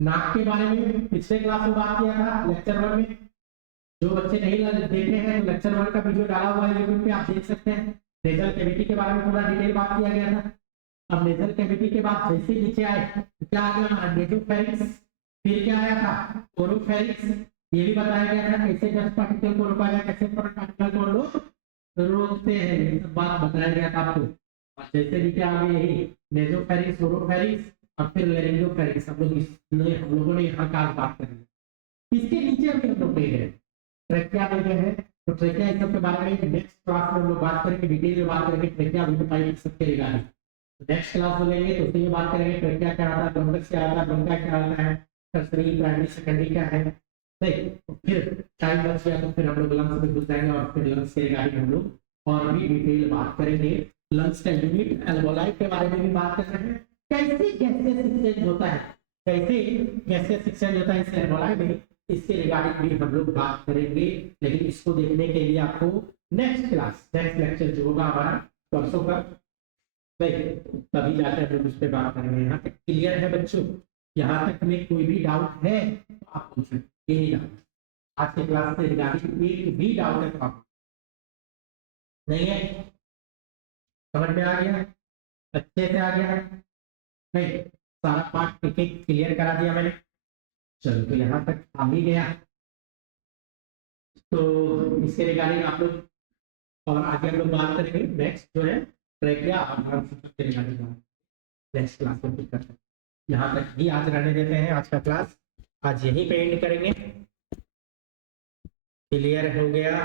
नाक के बारे में पिछले क्लास में बात किया था, लेक्चर 1 में। जो बच्चे नहीं देखे हैं तो लेक्चर 1 का वीडियो डाला हुआ है यूट्यूब पे, आप देख सकते हैं। नेजल कैविटी के बारे में पूरा डिटेल बात किया गया था। अब नेजल कैविटी के बाद जैसे नीचे आए तो क्या आ गया, नेजोफेरिंक्स, फिर क्या आया था, ओरोफेरिंक्स। ये भी बताया गया था कैसे डस्ट पार्टिकल को रोका जाए, कैसे पार्टिकल को लोग रोकते हैं, ये सब बात बताया गया था आपको। और जैसे नीचे आ गए यही नेजोफेरिंक्स, ओरोफेरिंक्स और फिर लेरिंगोफेरिंक्स। हम लोगों ने यहाँ का बात करी। इसके नीचे अभी हम लोग गए हैं, ट्रेकिया में गए हैं। तो ट्रेकिया इस सब के बारे में नेक्स्ट क्लास में हम लोग बात करेंगे, डिटेल में बात करेंगे ट्रेकिया विंडोफाइटिस सबके रिगार्डिंग। नेक्स्ट क्लास में लेंगे तो उसी में बात करेंगे ट्रेकिया क्या आता है, ब्रोंकस क्या आता है, ब्रोंका क्या आता है, टर्सरी, प्राइमरी, सेकेंडरी क्या है। तो फिर टाइम बच गया तो फिर हम लोग लंग्स में घुस जाएंगे, और फिर लंग्स के रिगार्डिंग हम लोग और भी डिटेल बात करेंगे। लंग्स का यूनिट एल्वोलाई के बारे में भी बात कर रहे हैं, कैसे गैसियस एक्सचेंज होता है, कैसे गैसियस एक्सचेंज होता है इस एल्वोलाई में, इसके रिगार्डिंग भी हम लोग बात करेंगे। लेकिन इसको देखने के लिए आपको नेक्स्ट क्लास, नेक्स्ट लेक्चर जो होगा हमारा परसों का, तभी जाकर हम लोग उस पर बात करेंगे। यहाँ तक क्लियर है बच्चों? यहाँ तक में कोई भी डाउट है तो आप पूछ सकते हैं। यही डाउट आज के क्लास से रिगार्डिंग एक भी डाउट है तो आप नहीं है, समझ में आ गया, अच्छे से आ गया नहीं, सारा पार्ट एक एक क्लियर करा दिया मैंने। चलो तो यहाँ तक आ ही गया, तो इसके रिगार्डिंग आप लोग और आगे हम लोग बात करेंगे। नेक्स्ट जो है ट्रेकिया के रिगार्डिंग नेक्स्ट क्लास में करते हैं। यहाँ तक ही आज रहने देते हैं, आज का क्लास आज यहीं पे एंड करेंगे। क्लियर हो गया?